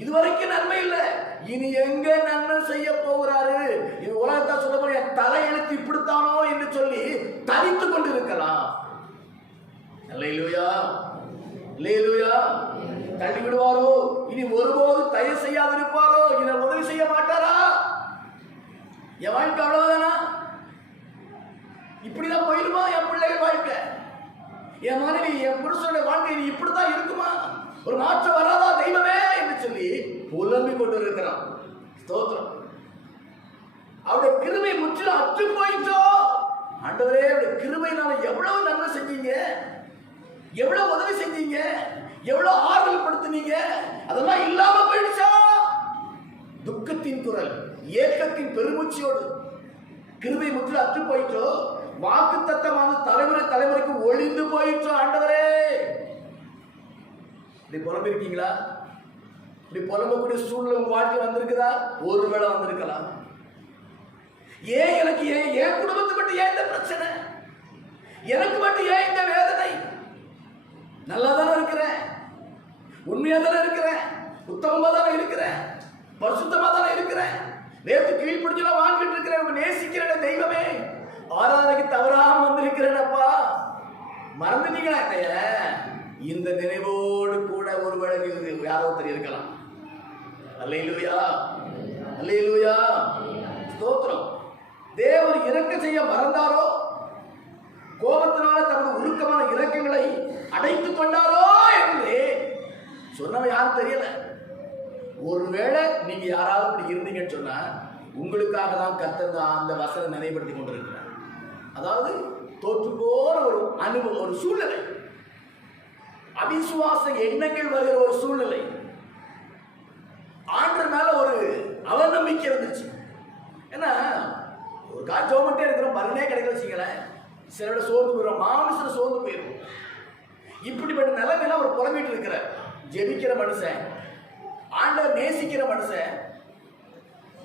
இதுவரைக்கும் நன்மை இல்லை, இனி எங்க நன்மை செய்ய போகிறாரு? இது உலகத்தை சொல்ல என் தலையெழுத்து இப்படித்தானோ என்று சொல்லி தவித்துக் கொண்டிருக்கலாம். அல்லேலூயா, அல்லேலூயா. தள்ளி விடுவாரோ, இனி ஒருபோது தயவு செய்யாது இருப்பாரோ, இதை உதவி செய்ய மாட்டாரா? என் வாழ்க்கை அவ்வளவுதானா? இப்படிதான் போயிடுமா என் பிள்ளைகள் வாழ்க்கை? என் மனைவி, என் புருஷனுடைய வாழ்க்கை இப்படித்தான் இருக்குமா? ஒரு மாற்றம் வராதா தெய்வமே என்று சொல்லி புலம்பிக் கொண்டு இருக்கிறான். ஸ்தோத்திரம். அவருடைய கிருபை முற்றிலும் அற்று போயிட்டோ. ஆண்டவரே, அவருடைய கிருபையினால எவ்வளவு நன்மை செஞ்சீங்க, எவ்வளவு உதவி செஞ்சீங்க, எவ்வளவு ஆறுதல் படுத்தினீங்க, அதெல்லாம் இல்லாம போயிடுச்சா? துக்கத்தின் குரல், ஏக்கத்தின் பெருமூச்சியோடு கிருபை முற்றிலும் அற்று போயிட்டோ. வாக்கு தத்தமான தலைமுறை தலைமுறைக்கு ஒளிந்து போயிட்டோ. ஆண்டவரே, இப்படி புலம்பிருக்கீங்களா? இப்படி புலம்பக்கூடிய சூழ்நிலை உங்க வாழ்க்கை வந்திருக்குதா? ஒருவேளை வந்திருக்கலாம். ஏன் எனக்கு, ஏன் குடும்பத்தை மட்டும் ஏன் இந்த பிரச்சனை, எனக்கு மட்டும் ஏன் இந்த வேதனை? நல்லா தானே இருக்கிறேன், உண்மையா தானே இருக்கிறேன், உத்தமமா தானே இருக்கிறேன், பரிசுத்தமா தானே இருக்கிறேன், நேற்று கீழ்பிடிச்சலாம் வாழ்ந்துட்டு இருக்கிறேன், நேசிக்கிற தெய்வமே, ஆராதனைக்கு தவறாம வந்திருக்கிறேனப்பா, மறந்துட்டீங்களா? இந்த நினைவோடு கூட ஒரு வேளை யாரோ ஒருத்தர் இருக்கலாம். அல்லேலூயா, அல்லேலூயா, ஸ்தோத்திரம். தேவர் இரக்க செய்ய மறந்தாரோ, கோபத்தினால தமது உருக்கமான இரக்கங்களை அடைத்துக் கொண்டாரோ என்று சொன்னவன் யாரும் தெரியல. ஒருவேளை நீங்க யாராவது இப்படி இருந்தீங்கன்னு சொன்னா உங்களுக்காக தான் கர்த்தர் அந்த வசனம் நினைவுபடுத்தி கொண்டிருக்கிறார். அதாவது தோற்று போற ஒரு அனுபவம், ஒரு சூழ்நிலை, அவிசுவாச எண்ணங்கள் வருகிற ஒரு சூழ்நிலை, ஆண்டவர் மேல ஒரு அவநம்பிக்கை இருந்துச்சு. ஏன்னா ஒரு ஜோமட்டே இருக்கிறோம், பலனே கிடைக்கல வச்சுங்களேன், சிலோட சோர்ந்து போயிடும், மாமிசம் சோர்ந்து போயிடும். இப்படிப்பட்ட நிலைமையில அவர் புலம்பிட்டு இருக்கிற ஜெபிக்கிற மனுஷன், ஆண்டவர் நேசிக்கிற மனுஷன்,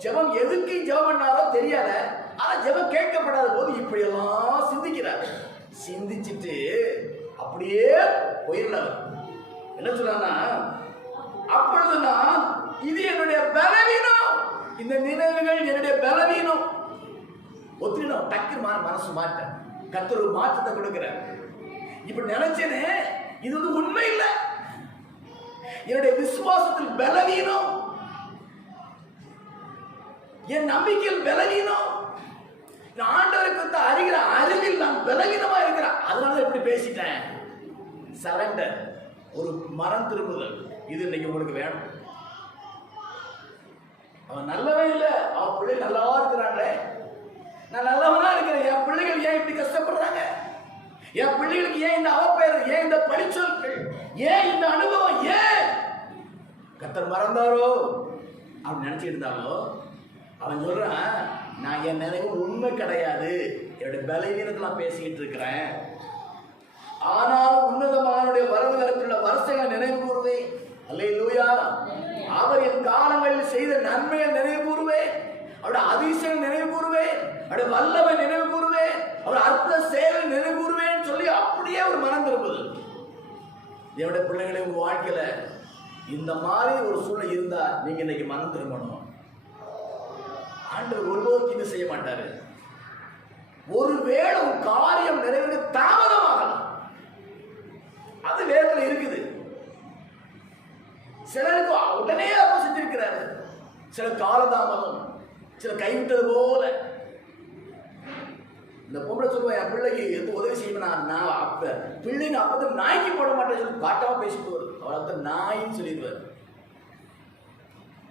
ஜெபம் எதுக்கு ஜெபம் பண்ணாரோ தெரியல, ஆனா ஜெபம் கேட்கப்படாத போது இப்படி எல்லாம் சிந்திக்கிறார். சிந்திச்சுட்டு அப்படியே போயிடலாம். என்ன சொல்றாங்கன்னா, அப்பொழுது நான், இது என்னுடைய பலவீனம், இந்த நினைவுகள் என்னுடைய பலவீனம், ஒத்துணும். டக்கு மனசு மாற்ற கர்த்தர் ஒரு மாற்றத்தை கொடுக்கிறார். இப்படி நினைச்சேனே, இது வந்து உண்மை இல்லை, என்னுடைய விசுவாசத்தில் பலவீனம், என் நம்பிக்கையில் பலவீனம், ஆண்டவருக்கு அறிகிற அறிவில் நான் பலவீனமா இருக்கிறேன், அதனால எப்படி பேசிட்டேன். சரண்டர், ஒரு மனம் திரும்புதல், இது இன்னைக்கு உங்களுக்கு வேணும். அவன் நல்லவே இல்லை, அவன் பிள்ளைகள் நல்லா இருக்கிறாங்களே, நான் நல்லவனா இருக்கிறேன், என் பிள்ளைகள் ஏன் இப்படி கஷ்டப்படுறாங்க, என் பிள்ளைகளுக்கு ஏன் இந்த அவப்பெயர், ஏன் இந்த பழிச்சொற்கள், ஏன் இந்த அனுபவம், ஏன் கர்த்தர் மறந்தாரோ அவன் நினைச்சிட்டு இருந்தாலோ, அவன் சொல்றான், நான் என் நினைவு உண்மை கிடையாது, என்னுடைய பலவீனத்தெல்லாம் பேசிக்கிட்டு இருக்கிறேன், ஆனாலும் உன்னதமானுடைய வரவு வரத்துள்ள வருஷங்களை நினைவு கூறுவேன். அல்லேலூயா. அவர் என் காலங்களில் செய்த நன்மையை நினைவு கூறுவேன், அவருடைய அதிசயம் நினைவு கூறுவேன், அவருடைய வல்லமை நினைவு கூறுவேன், அவர் அற்புத செயலை நினைவு கூறுவேன் சொல்லி அப்படியே ஒரு மனம் திரும்புது. என்னுடைய பிள்ளைகளை உங்க வாழ்க்கையில இந்த மாதிரி ஒரு சூழ்நிலை இருந்தா நீங்க இன்னைக்கு மனம் திரும்பணும். ஆண்டவர் ஒருபோதும் இது செய்ய மாட்டாரு. ஒருவேளை ஒரு காரியம் நிறைவேற தாமதமாகலாம், அது வேதத்துல இருக்குது. சிலருக்கு உடனே அப்ப செஞ்சிருக்கிறாரு, சில காலதாமதம், சில கைவிட்டது போல. இந்த பொம்பளை சொல்லுவேன், என் பிள்ளைக்கு எந்த உதவி செய்யணும், நான் அப்ப பிள்ளைங்க அப்பதான் நாய்க்கு போட மாட்டேன்னு சொல்லி காட்டாம பேசிட்டு வரும், அவளை நாயின்னு சொல்லிடுவார்.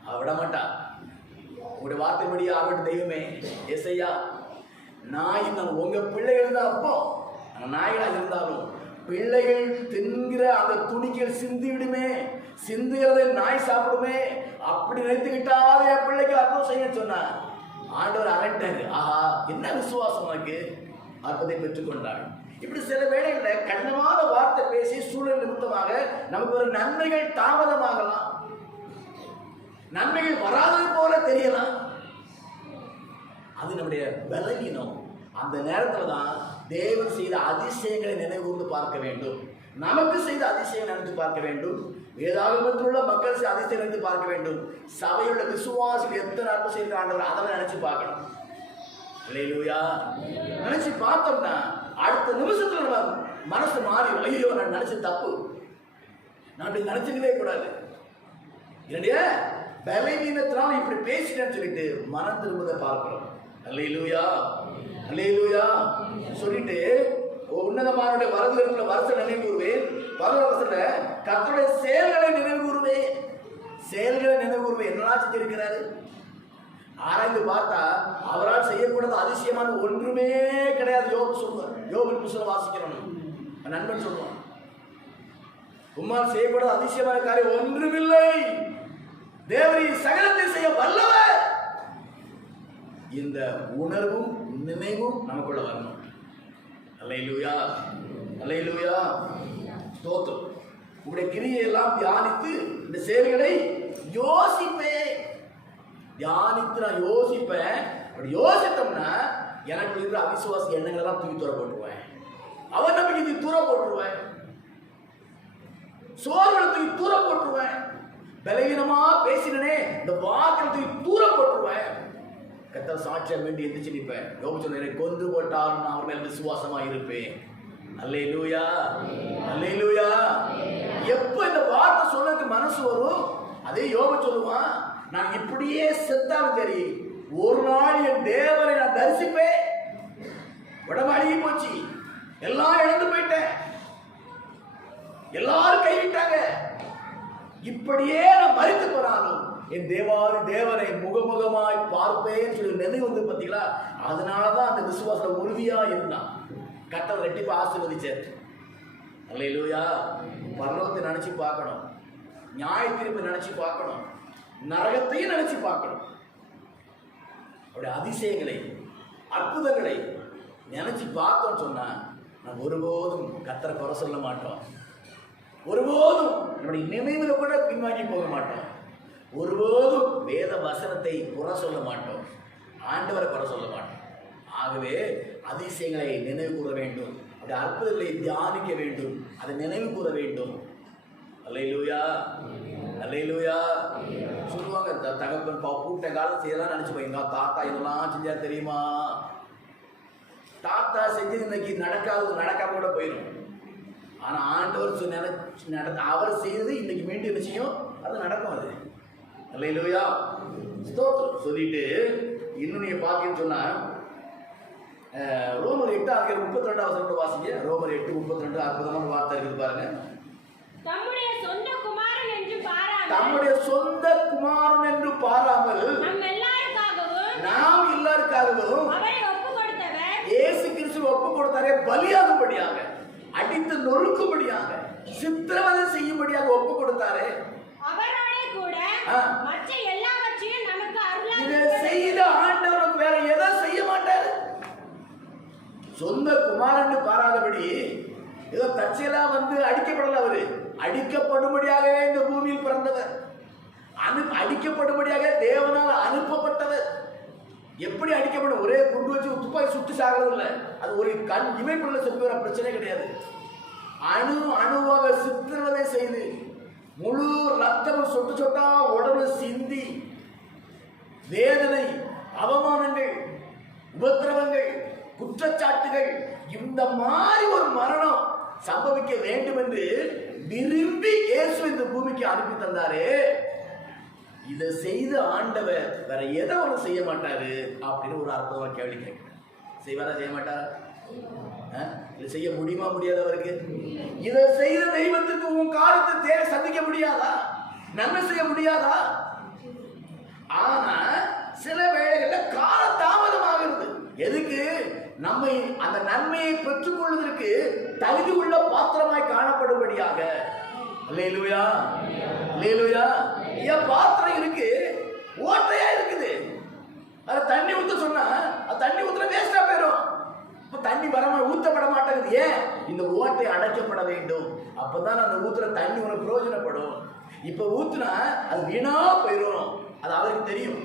அவ விட மாட்டா. உங்களுடைய வார்த்தைப்படி ஆகட்டும் தெய்வமே. ஏசையா, நாய் உங்க பிள்ளைகள் தான். அப்போ நாய்களாக இருந்தாலும் பிள்ளைகள் தின்கிற அந்த துணிகள் சிந்தி விடுமே, சிந்துகிறதை நாய் சாப்பிடுமே, அப்படி நினைத்துக்கிட்டாவே என் பிள்ளைக்கு அற்புதம் செய்ய சொன்னார். ஆண்டவர் அரண்டாரு. ஆஹா, என்ன விசுவாசம் உனக்கு, அற்புதத்தை பெற்றுக்கொண்டாள். இப்படி சில வேளைகள்ல கடினமான வார்த்தை பேசி சூழல் நிமித்தமாக நமக்கு ஒரு நன்மைகள் தாமதமாகலாம், நன்மைகள் வராதது போல தெரியலாம். அது நம்முடைய பலவீனம். அந்த நேரத்தில் தான் தேவன் செய்த அதிசயங்களை நினைவுகூர்ந்து பார்க்க வேண்டும். நமக்கு செய்த அதிசயம் நினைத்து பார்க்க வேண்டும். வேதாகமத்தில் உள்ள மக்கள் செய்த அதிசயம் நினைத்து பார்க்க வேண்டும். சபையுள்ள விசுவாசிகள் எத்தனை அற்புதம் செய்த ஆண்டவர் அதெல்லாம் நினைச்சு பார்க்கணும். அல்லேலூயா. நினைச்சு பார்த்தோம்னா அடுத்த நிமிஷத்துல நம்ம மனசு மாறி, ஐயோ நான் நினைச்சது தப்பு, நான் அப்படி நினைச்சுக்கவே கூடாது, என்னுடைய பலவீனத்தினால் இப்படி பேசிட்டேன்னு சொல்லிட்டு மனம் திரும்பதை பார்க்கிறோம். அல்லேலூயா, அல்லேலூயா சொல்லிட்டு உன்னதமானுடைய வரதுல வருஷ நினைவு கூறுவேன். வரதுல கர்த்தருடைய செயல்களை நினைவு கூறுவேன். செயல்களை நினைவு கூறுவேன். என்னெல்லாம் செஞ்சிருக்கிறாரு ஆராய்ந்து பார்த்தா அவரால் செய்யக்கூடாத அதிசயமான ஒன்றுமே கிடையாது. யோபு சொல்லுவார். யோபின் புத்தகம் வாசிக்கிறோம், நண்பன் சொல்லுவான், உம்மால் செய்யக்கூடாத அதிசயமான காரியம் ஒன்றுமில்லை, தேவரி சகலத்தை செய்ய வல்லவர். இந்த உணர்வும் நினைவும் நமக்குள்ள வரணும். அல்லேலூயா, அல்லேலூயா, ஸ்தோத்திரம். உங்களுடைய கிரியை எல்லாம் தியானித்து இந்த செயல்களை யோசிப்பேன். தியானித்து நான் யோசிப்பேன். அப்படி யோசித்தோம்னா எனக்கு இருக்கிற அவிசுவாசி எண்ணங்கள் எல்லாம் தூக்கி தூர போட்டுருவேன். அவன் நம்பிக்கை தூர போட்டுருவேன். சோர்வுகளை தூக்கி தூர போட்டுருவேன். பலவீனமா பேசினே இந்த வார்த்தை தூக்கி தூர போட்டுருவேன். கர்த்தர் சாட்சியம் வேண்டி எந்திரிச்சு நிற்பேன். யோபு சொன்ன, என்னை கொன்று போட்டாலும் நான் அவர் மேல் விசுவாசமா இருப்பேன். அல்லேலூயா, அல்லேலூயா. எப்ப இந்த வார்த்தை சொல்றதுக்கு மனசு வரும், அதே யோபு சொல்லுவான், நான் இப்படியே செத்தாலும் சரி ஒரு நாள் என் தேவனை நான் தரிசிப்பேன். உடம்பு அழுகி போச்சு, எல்லாம் இழந்து போயிட்டேன், எல்லாரும் கைவிட்டாங்க, இப்படியே நான் மரித்து போனாலும் என் தேவாதி தேவனை முகமுகமாய் பார்ப்பேன்னு சொல்லி நினைவு வந்து பார்த்தீங்களா. அதனாலதான் அந்த விசுவாசம் உறுதியா இருந்தான். கர்த்தர் ரெட்டிப்பா ஆசீர்வதிச்சார். அல்லேலூயா. பரலோகத்தை நினைச்சு பார்க்கணும், நியாய தீர்ப்பை நினைச்சு பார்க்கணும், நரகத்தையும் நினைச்சு பார்க்கணும். அவருடைய அதிசயங்களை அற்புதங்களை நினைச்சு பார்த்தோம்னு சொன்னா நம்ம ஒருபோதும் கர்த்தரை குறை சொல்ல மாட்டோம். ஒருபோதும் நம்முடைய நினைவுல கூட பின்வாங்கி போக மாட்டோம். ஒருபோதும் வேத வசனத்தை குறை சொல்ல மாட்டோம், ஆண்டவரை குறை சொல்ல மாட்டோம். ஆகவே அதிசயங்களை நினைவு கூற வேண்டும், அப்படி அற்புதங்களை தியானிக்க வேண்டும், அதை நினைவு கூற வேண்டும். அல்லேலூயா, அல்லேலூயா. சொல்லுவாங்க, தகப்பன் கூட்ட காலம் செய்யலாம் நினைச்சு போய்ங்க, தாத்தா இதெல்லாம் செஞ்சா தெரியுமா, தாத்தா செஞ்சது இன்னைக்கு நடக்காம கூட போயிடும். ஆனா ஆண்டவர் அவர் செய்தது இன்னைக்கு மீண்டும் என்ன செய்யும், அது நடக்கும். அது அல்லேலூயா, ஸ்தோத்திரம். சொல்லிட்டு இன்னும் நீங்க பாத்தீங்கன்னு சொன்னா ரோமர் 8:32 வாசிங்க. ரோமர் 8:32 அற்புதமான வார்த்தை இருக்குது பாருங்க. தம்முடைய சொந்த குமாரன் என்று பாராமல், தம்முடைய சொந்த குமாரன் என்று பாராமல் நாம் எல்லாருக்காகவும் அவரை ஒப்பு கொடுத்தவர், இயேசு கிறிஸ்துவை ஒப்பு கொடுத்தாரே, பலியாகும்படியாக, அடித்து நொறுக்கும்படியாக, சித்திரவதை செய்யும்படியாக ஒப்பு கொடுத்தாரே, அவரோட கூட மற்ற எல்லாவற்றையும் நமக்கு அருளாக இதை செய்த ஆண்டவர் வேற எதை செய்ய மாட்டார். சொந்த குமாரன் பாராதபடி ஏதோ தற்செயலா வந்து அடிக்கப்படல. அவரு அடிக்கப்படும்படியாகவே இந்த பூமியில் பிறந்தவர், அடிக்கப்படும்படியாக தேவனால் அனுப்பப்பட்டவர். எப்படி அடிக்கப்படும், ஒரே குண்டு வச்சு துப்பாக்கி சுட்டு சாகிறது இல்லை, அது ஒரு கண் இமைப்புள்ள செல்வர பிரச்சனை கிடையாது. அணுவாக சித்திரவதை செய்து முழு ரத்தம் சொட்டு சொட்டா உடம்பு சிந்தி வேதனை, அவமானங்கள், உபத்திரவங்கள், குற்றச்சாட்டுகள், இந்த மாதிரி ஒரு மரணம் சம்பவிக்க வேண்டும் என்று விரும்பி இயேசு இந்த பூமிக்கு அனுப்பி தந்தாரே. இதை செய்த ஆண்டவர் வேற எதை ஒன்று செய்ய மாட்டாரு அப்படின்னு ஒரு அர்த்தமா கேள்வி கேட்கிறேன். செய்வாரா, செய்ய மாட்டாரா? இதை செய்ய முடியுமா, முடியாதவருக்கு? இதை செய்த தெய்வத்துக்கு உன் காரியத்தை சந்திக்க முடியாதா, நன்மை செய்ய முடியாதா? ஆனா சில வேளைகள்ல கால தாமதமாகிறது. எதுக்கு? நம்மை அந்த நன்மையை பெற்றுக் கொள்வதற்கு தகுதி உள்ள பாத்திரமாய் காணப்படும்படியாக. அல்லேலூயா, அல்லேலூயா. என் பாத்திரம் இருக்கு, ஓட்டையா இருக்குது. அது தண்ணி ஊத்த சொன்னா அது தண்ணி ஊத்துற வேஸ்டா போயிடும். இப்ப தண்ணி ஊத்தப்பட மாட்டேங்குது. ஏன்? இந்த ஓட்டை அடைக்கப்பட வேண்டும். அப்பதான் அந்த ஊத்துற தண்ணி உனக்கு பிரயோஜனப்படும். இப்ப ஊத்துனா அது வீணா போயிடும். அது அவருக்கு தெரியும்.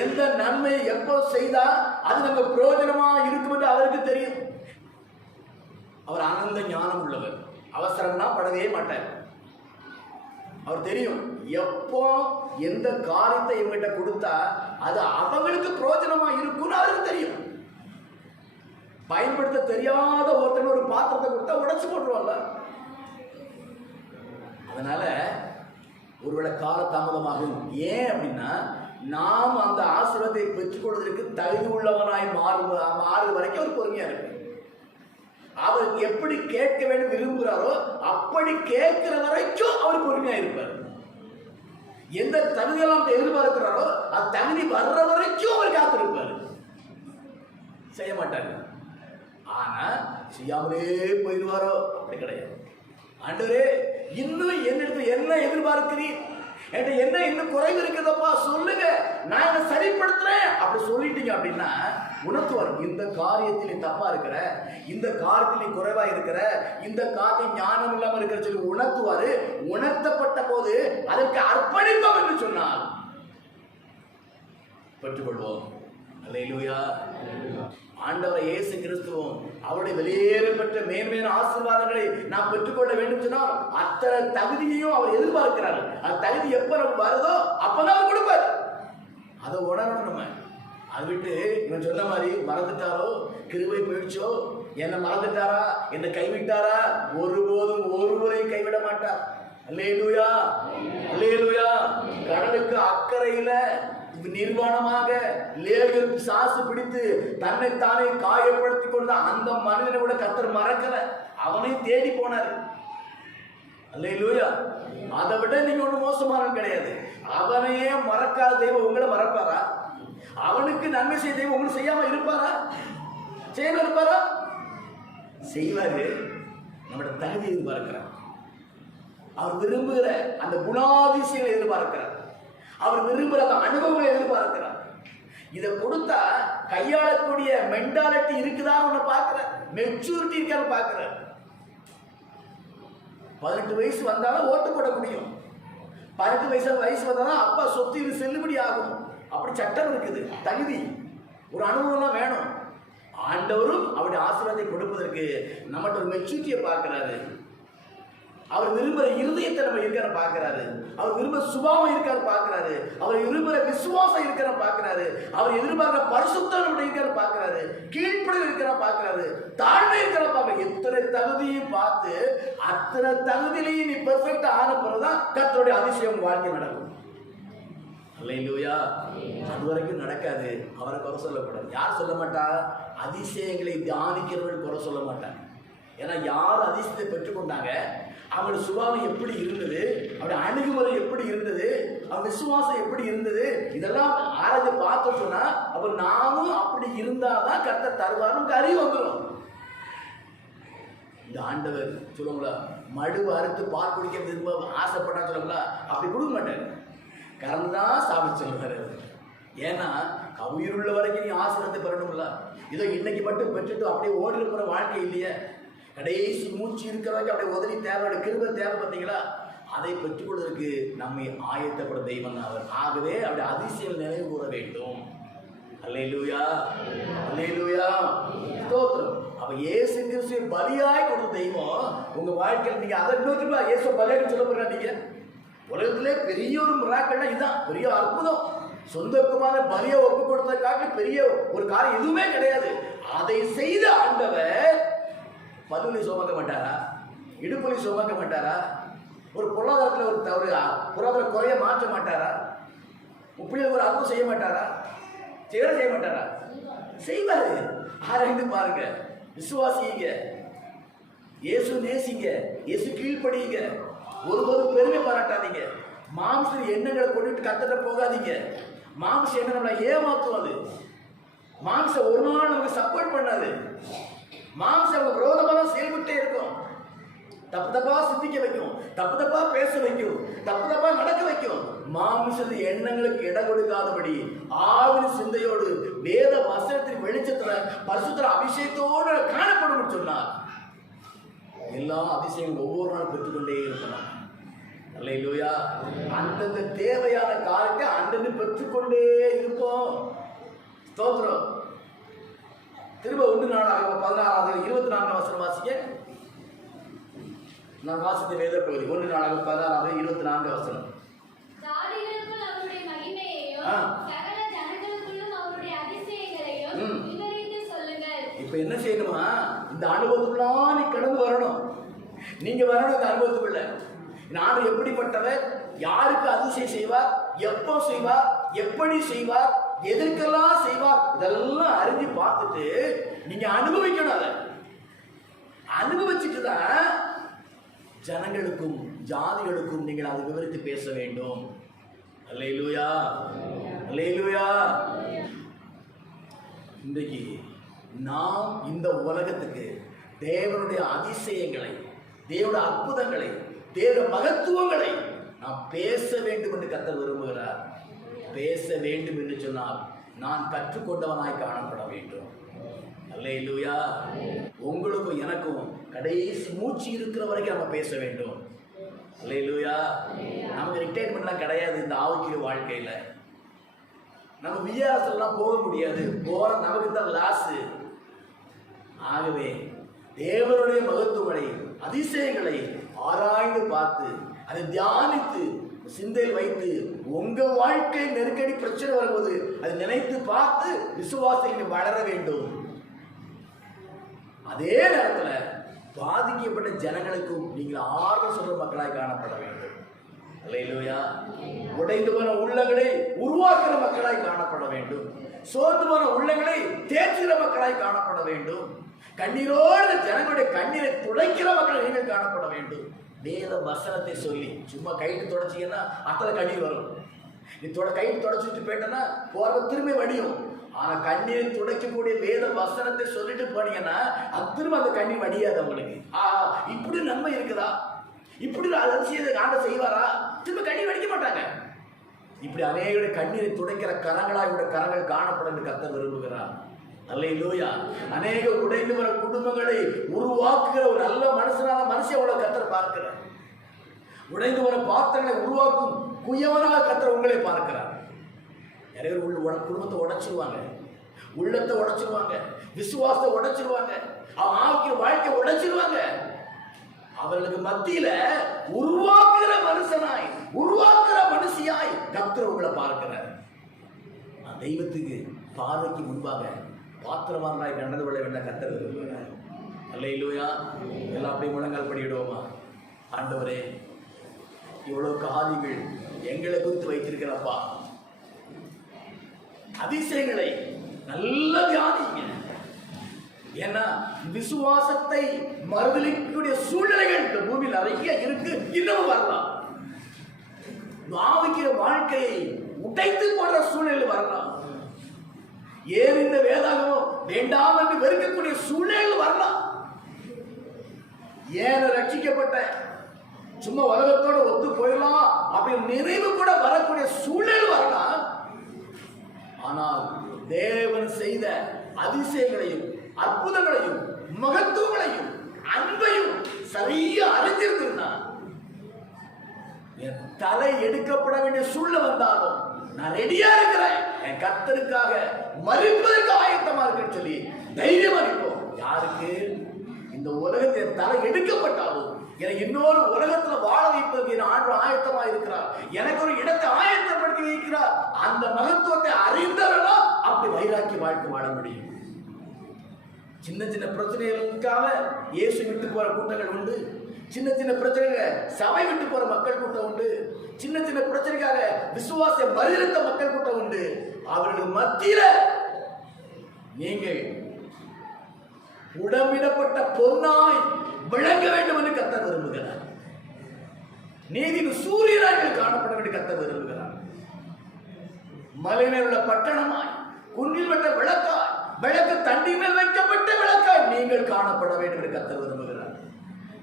எந்த நன்மை எப்போ செய்தா அது நம்ம பிரயோஜனமா இருக்கும் என்று அவருக்கு தெரியும். அவர் ஆனந்த ஞானம் உள்ளவர். அவசரம்னா படவே மாட்டார். அவர் தெரியும் எப்போ எந்த காரியத்தை இவங்கிட்ட கொடுத்தா அது அவங்களுக்கு பிரயோஜனமா இருக்கும்னு அவருக்கு தெரியும். பயன்படுத்த தெரியாத ஒருத்தன் ஒரு பாத்திரத்தை கொடுத்தா உடைச்சு போட்டுருவாங்க. அதனால ஒருவேளை கால தாமதமாகும். ஏன் அப்படின்னா நாம் அந்த ஆசீர்வாதத்தை பெற்றுக்கொள்வதற்கு தகுதி உள்ளவனாய் மாறு வரைக்கும் அவர் பொறுமையா இருக்கு. அவர் எப்படி கேட்க வேண்டும் விரும்புகிறாரோ அப்படி கேட்கிற வரைக்கும் அவர் பொறுமையா இருப்பார். எந்த தகுதியெல்லாம் எதிர்பார்க்கிறாரோ அது தகுதி வர்ற வரைக்கும் அவர் காத்திருப்பார். செய்ய மாட்டாங்க. ஆனா செய்யாமலே போயிடுவாரோ? அப்படி கிடையாது. ஆண்டவரே, இன்னும் என்னிடத்தில் என்ன எதிர்பார்க்கிறீர்? என்கிட்ட என்ன இன்னும் குறைவு இருக்குதப்பா, சொல்லுங்க, நான் என்ன சரிப்படுத்துறேன். அப்படி சொல்லிட்டீங்க அப்படின்னா உணர்த்துவார். இந்த காரியத்தில் நீ தப்பா இருக்கிற, இந்த காரியத்தில் நீ குறைவா இருக்கிற, இந்த காரியம் ஞானம் இல்லாம இருக்கிற சொல்லி உணர்த்துவாரு. உணர்த்தப்பட்ட போது அதற்கு அர்ப்பணிப்போம் என்று சொன்னால் பெற்றுக்கொள்வோம். அல்லேலூயா. ஆண்டவர் இயேசு கிறிஸ்துவும் அவருடைய வெளியேறப்பட்ட மேன்மையான ஆசீர்வாதங்களை நாம் பெற்றுக்கொள்ள வேண்டும் சொன்னால் அத்தனை தகுதியையும் அவர் எதிர்பார்க்கிறார். அந்த தகுதி எப்ப நமக்கு வருதோ அப்பதான் அவர் கொடுப்பார். அதை உணரணும் நம்ம. அதை விட்டு இவன் சொன்ன மாதிரி மறந்துட்டாரோ, கிருபை போயிடுச்சோ, என்னை மறந்துட்டாரா, என்னை கைவிட்டாரா, ஒருபோதும் ஒருவரையும் கைவிட மாட்டார். அல்லேலூயா, அல்லேலூயா. கடலுக்கு அக்கறையில நிர்வாணமாக லேவியர் சாசு பிடித்து தன்னைத்தானே காயப்படுத்தி கொண்ட அந்த மனிதனை கூட கர்த்தர் மறக்கல. அவனையும் தேடி போனார். அல்லேலூயா. அதை விட நீங்க ஒண்ணு மோசமானது கிடையாது. அவனையே மறக்காத தெய்வம் உங்களை மறப்பாரா? அவனுக்கு நன்மை செய்ய தெய்வம் உங்களுக்கு செய்யாம இருப்பாரா? செய்யாம இருப்பாரா? செய்வாரு. நம்முடைய தகுதி எதிர்பார்க்கிறார். அவர் விரும்புகிற அந்த குணாதிசயங்களை எதிர்பார்க்கிறார். அவர் விரும்புகிற அந்த அனுபவங்களை எதிர்பார்க்கிறார். இதை கொடுத்தா கையாளக்கூடிய மென்டாலிட்டி இருக்குதான்னு ஒண்ணு பார்க்கிற, மெச்சூரிட்டி இருக்கான்னு பார்க்கிற. 18 வயசு வந்தாலும் ஓட்டு போட முடியும். 18 வயசு வந்தாலும் அப்பா சொத்து இது செல்லுபடி ஆகும். அப்படி சட்டம் இருக்குது. தகுதி, ஒரு அனுபவம் வேணும். ஆண்டவரும் அவருடைய ஆசீர்வாதத்தை கொடுப்பதற்கு நம்மகிட்ட ஒரு மெச்சூரிட்டியை பார்க்கிறாரு. அவர் விரும்புகிற இருதயத்தை நம்ம இருக்கிற பார்க்கிறாரு. அவர் விரும்புகிற சுபாவம் இருக்கிற பார்க்கிறாரு. அவர் விரும்புகிற விசுவாசம் இருக்கிற பார்க்கிறாரு. அவர் எதிர்பார்க்கிற பரிசுத்தம் நம்ம இருக்கிற பார்க்கிறாரு. கீழ்ப்படிதல் இருக்கிற பார்க்கிறாரு. தாழ்மை இருக்கிற பார்க்க. எத்தனை தகுதியும் பார்த்து அத்தனை தகுதியிலையும் நீ பெர்ஃபெக்டா ஆன பிறகுதான் கர்த்தருடைய அதிசயம் வாழ்க்கை நடக்கும். அல்லேலூயா. அது வரைக்கும் நடக்காது. அவரை குறை சொல்லக்கூடாது. யார் சொல்ல மாட்டா? அதிசயங்களை தியானிக்கிறவர்கள் குறை சொல்ல மாட்டாங்க. ஏன்னா யார் அதிசயத்தை பெற்றுக்கொண்டாங்க, அவருடைய சுபாவம் எப்படி இருந்தது, அவருடைய அணுகுமுறை எப்படி இருந்தது, அவர் விசுவாசம் எப்படி இருந்தது, இதெல்லாம் ஆராய்ச்சி பார்த்து சொன்னா அப்ப நாமும் அப்படி இருந்தாதான் கர்த்தர் தருவார் அறிவு வந்துடும். இந்த ஆண்டவர் சொல்லுங்களா, மடுவை அறுத்து பால் குடிக்க விரும்ப ஆசைப்பட்டா சொல்லுங்களா, அப்படி கொடுக்க மாட்டாரு. கறந்துதான் சாப்பிட்டு சொல்லுவாரு. ஏன்னா உயிருள்ள வரைக்கும் நீ ஆசீர்வாதத்தை பெறணும்ல. இதோ இன்னைக்கு மட்டும் பெற்றுட்டு அப்படியே ஓடி இருக்கிற வாழ்க்கை இல்லையே. கடைசி மூச்சு இருக்கிறவங்க அப்படியே உதவி தேவை, கிருபை தேவை. பார்த்தீங்களா? அதை பெற்றுக்கொள்வதற்கு நம்மை ஆயத்தப்பட தெய்வம் அவர். ஆகவே அவருடைய அதிசயம் நினைவு கூற வேண்டும். அல்லேலூயா, அல்லேலூயா, ஸ்தோத்திரம். அப்ப இயேசு கிறிஸ்துவை பலியாய் கொடுத்த தெய்வம் உங்க வாழ்க்கையில் நீங்க அதை நோக்கி இயேசு பலியாய் சொல்ல போறா. நீங்க உலகத்திலே பெரிய ஒரு மிராக்கள்னா இதுதான், பெரிய அற்புதம். சொந்த குமார பலியை ஒப்பு கொடுத்ததுக்காக பெரிய ஒரு காரியம் எதுவுமே கிடையாது. அதை செய்த ஆண்டவர் பல்லுலி சுமக்க மாட்டாரா? இடுப்புலி சுமக்க மாட்டாரா? ஒரு பொருளாதாரத்தில் ஒரு பொருளாதார குறைய மாற்ற மாட்டாரா? உப்பிலில் ஒரு அற்புதம் செய்ய மாட்டாரா? செய்ய மாட்டாரா? செய்வாரு. ஆராய்ந்து பாருங்க, விசுவாசிங்க, இயேசு நேசிங்க, இயேசு கீழ்ப்படிங்க. ஒருபோதும் பெருமை பாராட்டாதீங்க. மாம்ச எண்ணங்களை கொண்டுட்டு கத்தட்ட போகாதீங்க. மாம்சம் என்ன நம்மளை ஏமாத்துவது. மாம்சம் ஒரு நாள் நமக்கு சப்போர்ட் பண்ணாது. மாம்சம் நமக்கு விரோதமா தான் செயல்பட்டே இருக்கும். தப்பு தப்பா சிந்திக்க வைக்கும், தப்பு தப்பா பேச வைக்கும், தப்பு தப்பா நடக்க வைக்கும். மாம்சத்து எண்ணங்களுக்கு இடம் கொடுக்காதபடி ஆவின் சிந்தையோடு வேத வசனத்தின் வெளிச்சத்துல பரிசுத்த அபிஷேகத்தோடு காணப்படும் சொன்னார். எல்லா அதிசயங்களும் ஒவ்வொரு நாள் பெற்றுக்கொண்டே இருக்கணும். அல்லேலூயா. அந்தந்த தேவையான காலத்தை அந்தந்த பெற்றுக்கொண்டே இருப்போம். ஸ்தோத்திரம். திரும்ப 1 நாளாகமம் 16 24 வசனம் வாசிக்க. நான் வாசித்த வேத பகுதி 1 நாளாகமம் 16 24 வசனம். ஜாதிகளுக்குள் அவருடைய மகிமையையும் சகல ஜனங்களுக்குள்ளும் அவருடைய அதிசயங்களையும் விவரித்து சொல்லுங்கள். இப்போ என்ன செய்யணுமா? இந்த அனுபவத்துக்குள்ள நீ கடந்து வரணும். நீங்க வரணும் இந்த அனுபவத்துக்குள்ள. நான் எப்படிப்பட்டவர், யாருக்கு அதிசயம் செய்வார், எப்போ செய்வார், எப்படி செய்வார், எதற்கெல்லாம் செய்வார், இதெல்லாம் அறிஞ்சு பார்த்துட்டு நீங்க அனுபவிக்கணும். அதை அனுபவிச்சுட்டு தான் ஜனங்களுக்கும் ஜாதிகளுக்கும் நீங்கள் அதை விவரித்து பேச வேண்டும். அல்லேலூயா, அல்லேலூயா. இன்றைக்கு நாம் இந்த உலகத்துக்கு தேவனுடைய அதிசயங்களை, தேவனுடைய அற்புதங்களை, தேவ மகத்துவங்களை நாம் பேச வேண்டும் என்று கர்த்தர் விரும்புகிறார். பேச வேண்டும் என்று சொன்னால் நான் கற்றுக்கொண்டவனாய் காணப்பட வேண்டும். அல்லேலூயா. உங்களுக்கும் எனக்கும் கடைசி மூச்சு இருக்கிற வரைக்கும் நம்ம பேச வேண்டும். அல்லேலூயா. நமக்கு ரிட்டையர்மெண்ட்லாம் கிடையாது இந்த ஆவிக்குரிய வாழ்க்கையில. நம்ம விஆர்எஸ்லாம் போக முடியாது, போற நமக்கு தான் லாஸ். ஆகவே தேவனுடைய மகத்துவங்களை, அதிசயங்களை ஆராய்ந்து பார்த்து அதை தியானித்து சிந்தையில் வைத்து உங்க வாழ்க்கை நெருக்கடி பிரச்சனை வரும்போது அதை நினைத்து பார்த்து விசுவாசத்தில் வளர வேண்டும். அதே நேரத்தில் பாதிக்கப்பட்ட ஜனங்களுக்கும் நீங்கள் ஆறுதல் சொல்ற மக்களாய் காணப்பட வேண்டும். அல்லேலூயா. உடைந்து போன உள்ளங்களை உருவாக்குற மக்களாய் காணப்பட வேண்டும். சோர்ந்து போன உள்ளங்களை தேற்றுகிற மக்களாய் காணப்பட வேண்டும். கண்ணீரோடு ஜனங்களுடைய கண்ணீரை துடைக்கிற மக்கள் நீங்கள் காணப்பட வேண்டும். வேத வசனத்தை சொல்லி சும்மா கைட்டு தொடச்சிங்கன்னா அத்தனை கண்ணீர் வரும். நீ கைட்டு தொடச்சிட்டு போயிட்டனா போற திரும்பி வடியும். ஆனா கண்ணீரை துடைக்கக்கூடிய வேத வசனத்தை சொல்லிட்டு போனீங்கன்னா அது திரும்ப அந்த கண்ணீர் வடியாது உங்களுக்கு. இப்படி நன்மை இருக்குதா, இப்படி அதிசயத்தை காண்ட செய்வாரா, திரும்ப கண்ணீர் வடிக்க மாட்டாங்க. இப்படி அநேக கண்ணீரை துடைக்கிற கரங்களாக கரங்கள் காணப்படும் என்று கர்த்தர் விரும்புகிறார். அல்லேலூயா. அநேக உடைந்து வர குடும்பங்களை உருவாக்குகிற ஒரு நல்ல மனுஷனான மனுஷன் கர்த்தர் பார்க்கிறார். உடைந்து வர பாத்திரங்களை உருவாக்கும் குயவனாக கர்த்தர் உங்களை பார்க்கிறார். நிறைய பேர் குடும்பத்தை உடைச்சிருவாங்க, உள்ளத்தை உடைச்சிருவாங்க, விசுவாசத்தை உடைச்சிருவாங்க, ஆக்கிய வாழ்க்கை உடைச்சிருவாங்க. அவர்களுக்கு மத்தியில உருவாக்குகிற மனுஷனாய், உருவாக்குகிற மனுஷியாய் கர்த்தர் உங்களை பார்க்கிறார். தெய்வத்துக்கு பார்வைக்கு முன்பாக பாத்திரமானாய் நடந்து கொள்ள வேண்டாம் கர்த்தர் விரும்புகிறார். அல்லேலூயா. எல்லாம் அப்படியே முழங்கால் படியிடுவோமா? ஆண்டவரே, இவ்வளவு காரியங்கள் எங்களை குறித்து வைத்திருக்கிறப்பா, அதிசயங்களை நல்ல தியானிங்க. ஏன்னா விசுவாசத்தை மறுதலிக்கக்கூடிய சூழ்நிலைகள் இந்த பூமியில் நிறைய இருக்கு, இன்னமும் வரலாம். ஆவிக்கிற வாழ்க்கையை உடைத்து போடுற சூழ்நிலை வரலாம். ஏன் இந்த வேதாகமம் வேண்டாம் என்று வெறுக்கக்கூடிய சூழ்நிலை வரலாம். ஏன் ரட்சிக்கப்பட்ட சும்மா உலகத்தோட ஒத்து போயிடலாம் அப்படின்னு நிறைவு கூட வரக்கூடிய சூழ்நிலை வரலாம். ஆனால் தேவன் செய்த அதிசயங்களையும் அற்புதங்களையும் மகத்துவங்களையும் அன்பையும் சரியா அறிஞ்சிருந்தா என் தலை எடுக்கப்பட வேண்டிய சூழ்நிலை வந்தாலும் நான் ரெடியா இருக்கிறேன், என் கர்த்தருக்காக மறிப்பதற்கு ஆயத்தமா இருக்குன்னு சொல்லி தைரியம் அளிப்போம். யாருக்கு? இந்த உலகத்தில் தலை எடுக்கப்பட்டாலும் எனக்கு இன்னொரு உலகத்துல வாழ வைப்பதற்கு என் ஆண்டு ஆயத்தமா இருக்கிறார், எனக்கு ஒரு இடத்தை ஆயத்தப்படுத்தி வைக்கிறார். அந்த மகத்துவத்தை அறிந்தவர்களா அப்படி வைராக்கி வாழ்க்கை வாழ முடியும். சின்ன சின்ன பிரச்சனைகளுக்காக இயேசு விட்டு போற கூட்டங்கள் உண்டு. சின்ன சின்ன பிரச்சனைகள் சபை விட்டு போற மக்கள் கூட்டம் உண்டு. சின்ன சின்ன பிரச்சனைக்காக விசுவாச மறுதலித்த மக்கள் கூட்டம் உண்டு. அவர்கள் மத்தியில நீங்கள் உடம்பிடப்பட்ட பொன்னாய் விளங்க வேண்டும் என்று கர்த்தர் விரும்புகிறார். நீதியின் சூரியனாக காணப்பட வேண்டும் கர்த்தர் விரும்புகிறார். மலைமேல் உள்ள பட்டணமாய், குன்றில் விட்ட விளக்காய், விளக்கு தண்டி மேல் வைக்கப்பட்ட விளக்காய் நீங்கள் காணப்பட வேண்டும் என்று கர்த்தர் விரும்புகிறார்.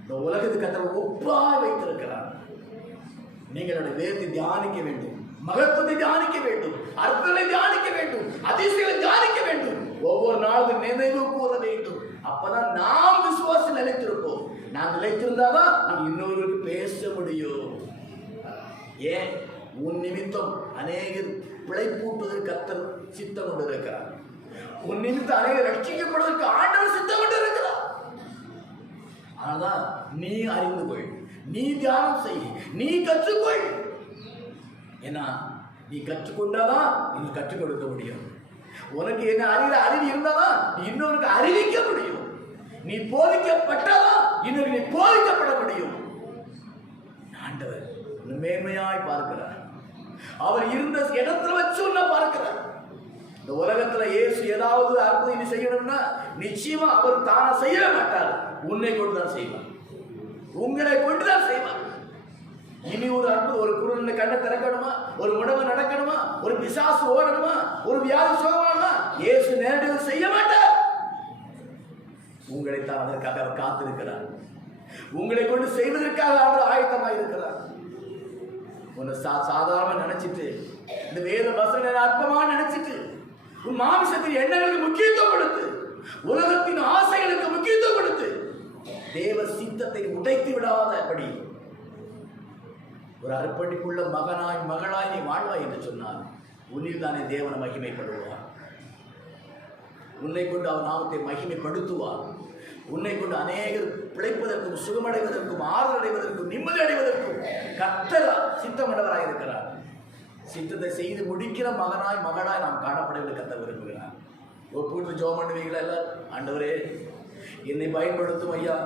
இந்த உலகத்துக்கு கர்த்தர் ஒப்பாய் வைத்திருக்கிறார். நீங்கள் அந்த வேதத்தை தியானிக்க வேண்டும், மகத்துவத்தை தியானிக்க வேண்டும், அற்புதங்களை தியானிக்க வேண்டும், அதிசயங்களை தியானிக்க வேண்டும், ஒவ்வொரு நாளும் நினைவு கூற வேண்டும். அப்பதான் நாம் விசுவாசம் நிலைத்திருப்போம். நாம் நிலைத்திருந்தாதான் நாம் இன்னொருக்கு பேச முடியும். ஏன்? உன் நிமித்தம் அநேகர் பிழைப்பூட்டுவதற்கு கர்த்தர் சித்தம் கொண்டு இருக்கிறார். உன் நிமித்தம் அநேகர் ரட்சிக்கப்படுவதற்கு ஆண்டவர் சித்தம் கொண்டு இருக்கிறார். அதனால்தான் நீ அறிந்து கொள், நீ தியானம் செய், நீ கற்றுக்கொள். ஏன்னா நீ கற்றுக்கொண்டாதான் நீ கற்றுக் கொடுக்க முடியும். உனக்கு என்ன அறிவு இருந்தாதான் நீ இன்னொருக்கு அறிவிக்க முடியும். நீ போதிக்கப்பட்டாதான் இன்னொரு நீ போதிக்கப்பட முடியும். ஆண்டவர் மேன்மையாய் பார்க்கிறார். அவர் இருந்த இடத்துல வச்சு உன்னை பார்க்கிறார். இந்த உலகத்துல இயேசு ஏதாவது அற்புதம் செய்யணும்னா நிச்சயமா அவர் தானே செய்யவே மாட்டார். உன்னை கொண்டுதான் செய்வார், உங்களை கொண்டுதான் செய்வார். இனி ஒரு அற்புதம், ஒரு குருடனுக்கு கண்ணை திறக்கணுமா, ஒரு முடவன் நடக்கணுமா, ஒரு பிசாசு ஓடணுமா, ஒரு வியாதி சுகமானா இயேசு நேரடியாக செய்ய மாட்டார். உங்களை தான் அதற்காக அவர் காத்திருக்கிறார். உங்களை கொண்டு செய்வதற்காக அவர் ஆயத்தமாக இருக்கிறார். உன்னை சாதாரண நினைச்சிட்டு, இந்த வேத வசன அற்பமா நினைச்சிட்டு, உன் மாமிசத்தின் எண்ணங்களுக்கு முக்கியத்துவம் கொடுத்து, உலகத்தின் ஆசைகளுக்கு முக்கியத்துவம் கொடுத்து, தேவ சித்தத்தை உடைத்து விடாதபடி ஒரு அர்ப்பணிப்புள்ள மகனாய் மகளாய் நீ வாழ்வாய் என்று சொன்னார். உன்னில் தானே தேவனை மகிமைப்படுவார். உன்னை கொண்டு அவர் நாமத்தை மகிமைப்படுத்துவார். உன்னை கொண்டு அநேகர் பிழைப்பதற்கும், சுகமடைவதற்கும், ஆறுதல் அடைவதற்கும், நிம்மதி அடைவதற்கும் கர்த்தர் சித்தமடைவராய் இருக்கிறார். சித்தத்தை செய்து முடிக்கிற மகனாய் மகனாய் நாம் காணப்படவில்லை கர்த்தர் விரும்புகிறார். ஒப்புவிட்டு ஜெபம் பண்ணுவீங்களா எல்லாரும்? ஆண்டவரே, என்னை பயன்படுத்தும் ஐயா.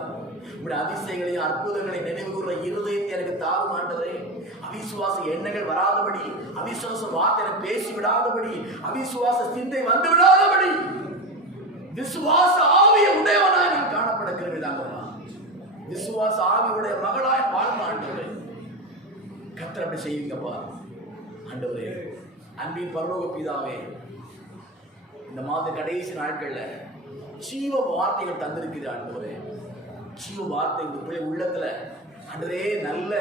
உங்களுடைய அதிசயங்களையும் அற்புதங்களை நினைவு கூறுற இருதயத்தை எனக்கு தாரும் ஆண்டவரே. அவிசுவாச எண்ணங்கள் வராதபடி, அவிசுவாச வார்த்தை பேசி விடாதபடி, அவிசுவாச சிந்தை வந்து விடாதபடி விசுவாச ஆவிய உடையவனாய் நான் காணப்பட கிருபைதாங்கப்பா. விசுவாச ஆவியுடைய மகளாய் வாழ்ந்த ஆண்டவரே, கர்த்தர் அப்படி செய்வீங்கப்பா. ஆண்டவரே, அன்பின் பரலோக பிதாவே, இந்த மாத கடைசி நாட்கள்ல ஜீவ வார்த்தைகள் தந்திருக்கிற ஆண்டவரே, ஜீவ வார்த்தை உங்களுடைய உள்ளத்துல ஆண்டவரே நல்ல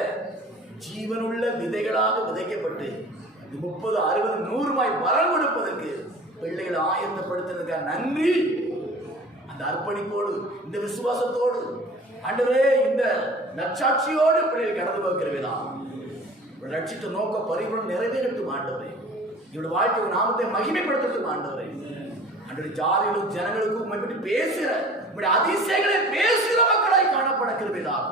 ஜீவனுள்ள விதைகளாக விதைக்கப்பட்டு 30, 60, 100 பலன் கொடுப்பதற்கு பிள்ளைகளை ஆயத்தப்படுத்துறதுக்காக நன்றி. அந்த அர்ப்பணிப்போடு, இந்த விசுவாசத்தோடு ஆண்டவரே, இந்த நற்சாட்சியோடு பிள்ளைகள் கடந்து போகிறவேதான் ரட்சித்த நோக்க பரிபூரணம் நிறைவேறட்டும் ஆண்டவரே. இவருடைய வாழ்க்கை நாமத்தை மகிமைப்படுத்தட்டும் ஆண்டவரே. அன்றைய ஜாதிகளும் ஜனங்களுக்கும் உண்மை பற்றி பேசுகிற அதிசயங்களை பேசுகிற மக்களாய் காணப்பட கிருபைதான்.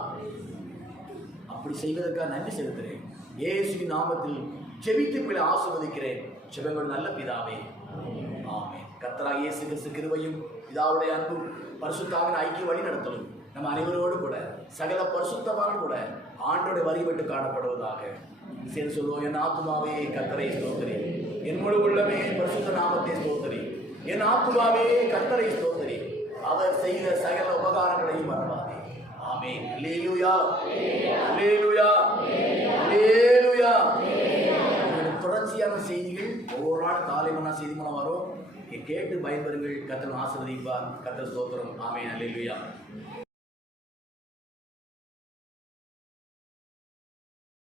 அப்படி செய்வதற்காக நன்றி செலுத்துகிறேன். இயேசுவின் நாமத்தில் ஜெபித்து பிள்ளை ஆசீர்வதிக்கிறேன். ஜெபங்கள் நல்ல பிதாவே, ஆமென். கர்த்தராகிய இயேசு கிறிஸ்து கிருபையும், பிதாவுடைய அன்பும், பரிசுத்தாவின் ஐக்கிய வழி நடத்தலும் நம்ம அனைவரோடு கூட சகல பரிசுத்தவான் கூட ஆண்டோட வழிபட்டு காணப்படுவதாக. சரி சொல்லுவோம். என் ஆத்துமாவே கர்த்தரை ஸ்தோத்திரி, என் முழு உள்ளமே பரிசுத்த நாமத்தை ஸ்தோத்திரி. என் ஆத்துமாவே கர்த்தரை ஸ்தோத்திரி, அவர் செய்த சகல உபகாரங்களையும் மறவாதே. ஆமென். அல்லேலூயா, அல்லேலூயா, அல்லேலூயா. தொடர்ச்சியான செய்திகள் ஒவ்வொரு நாள் காலை மணி செய்தி மூலம் வரும். கேட்டு பயன்பெறுங்கள். கர்த்தர் ஆசீர்வதிப்பார். கர்த்தர் ஸ்தோத்திரம். ஆமென். அல்லேலூயா.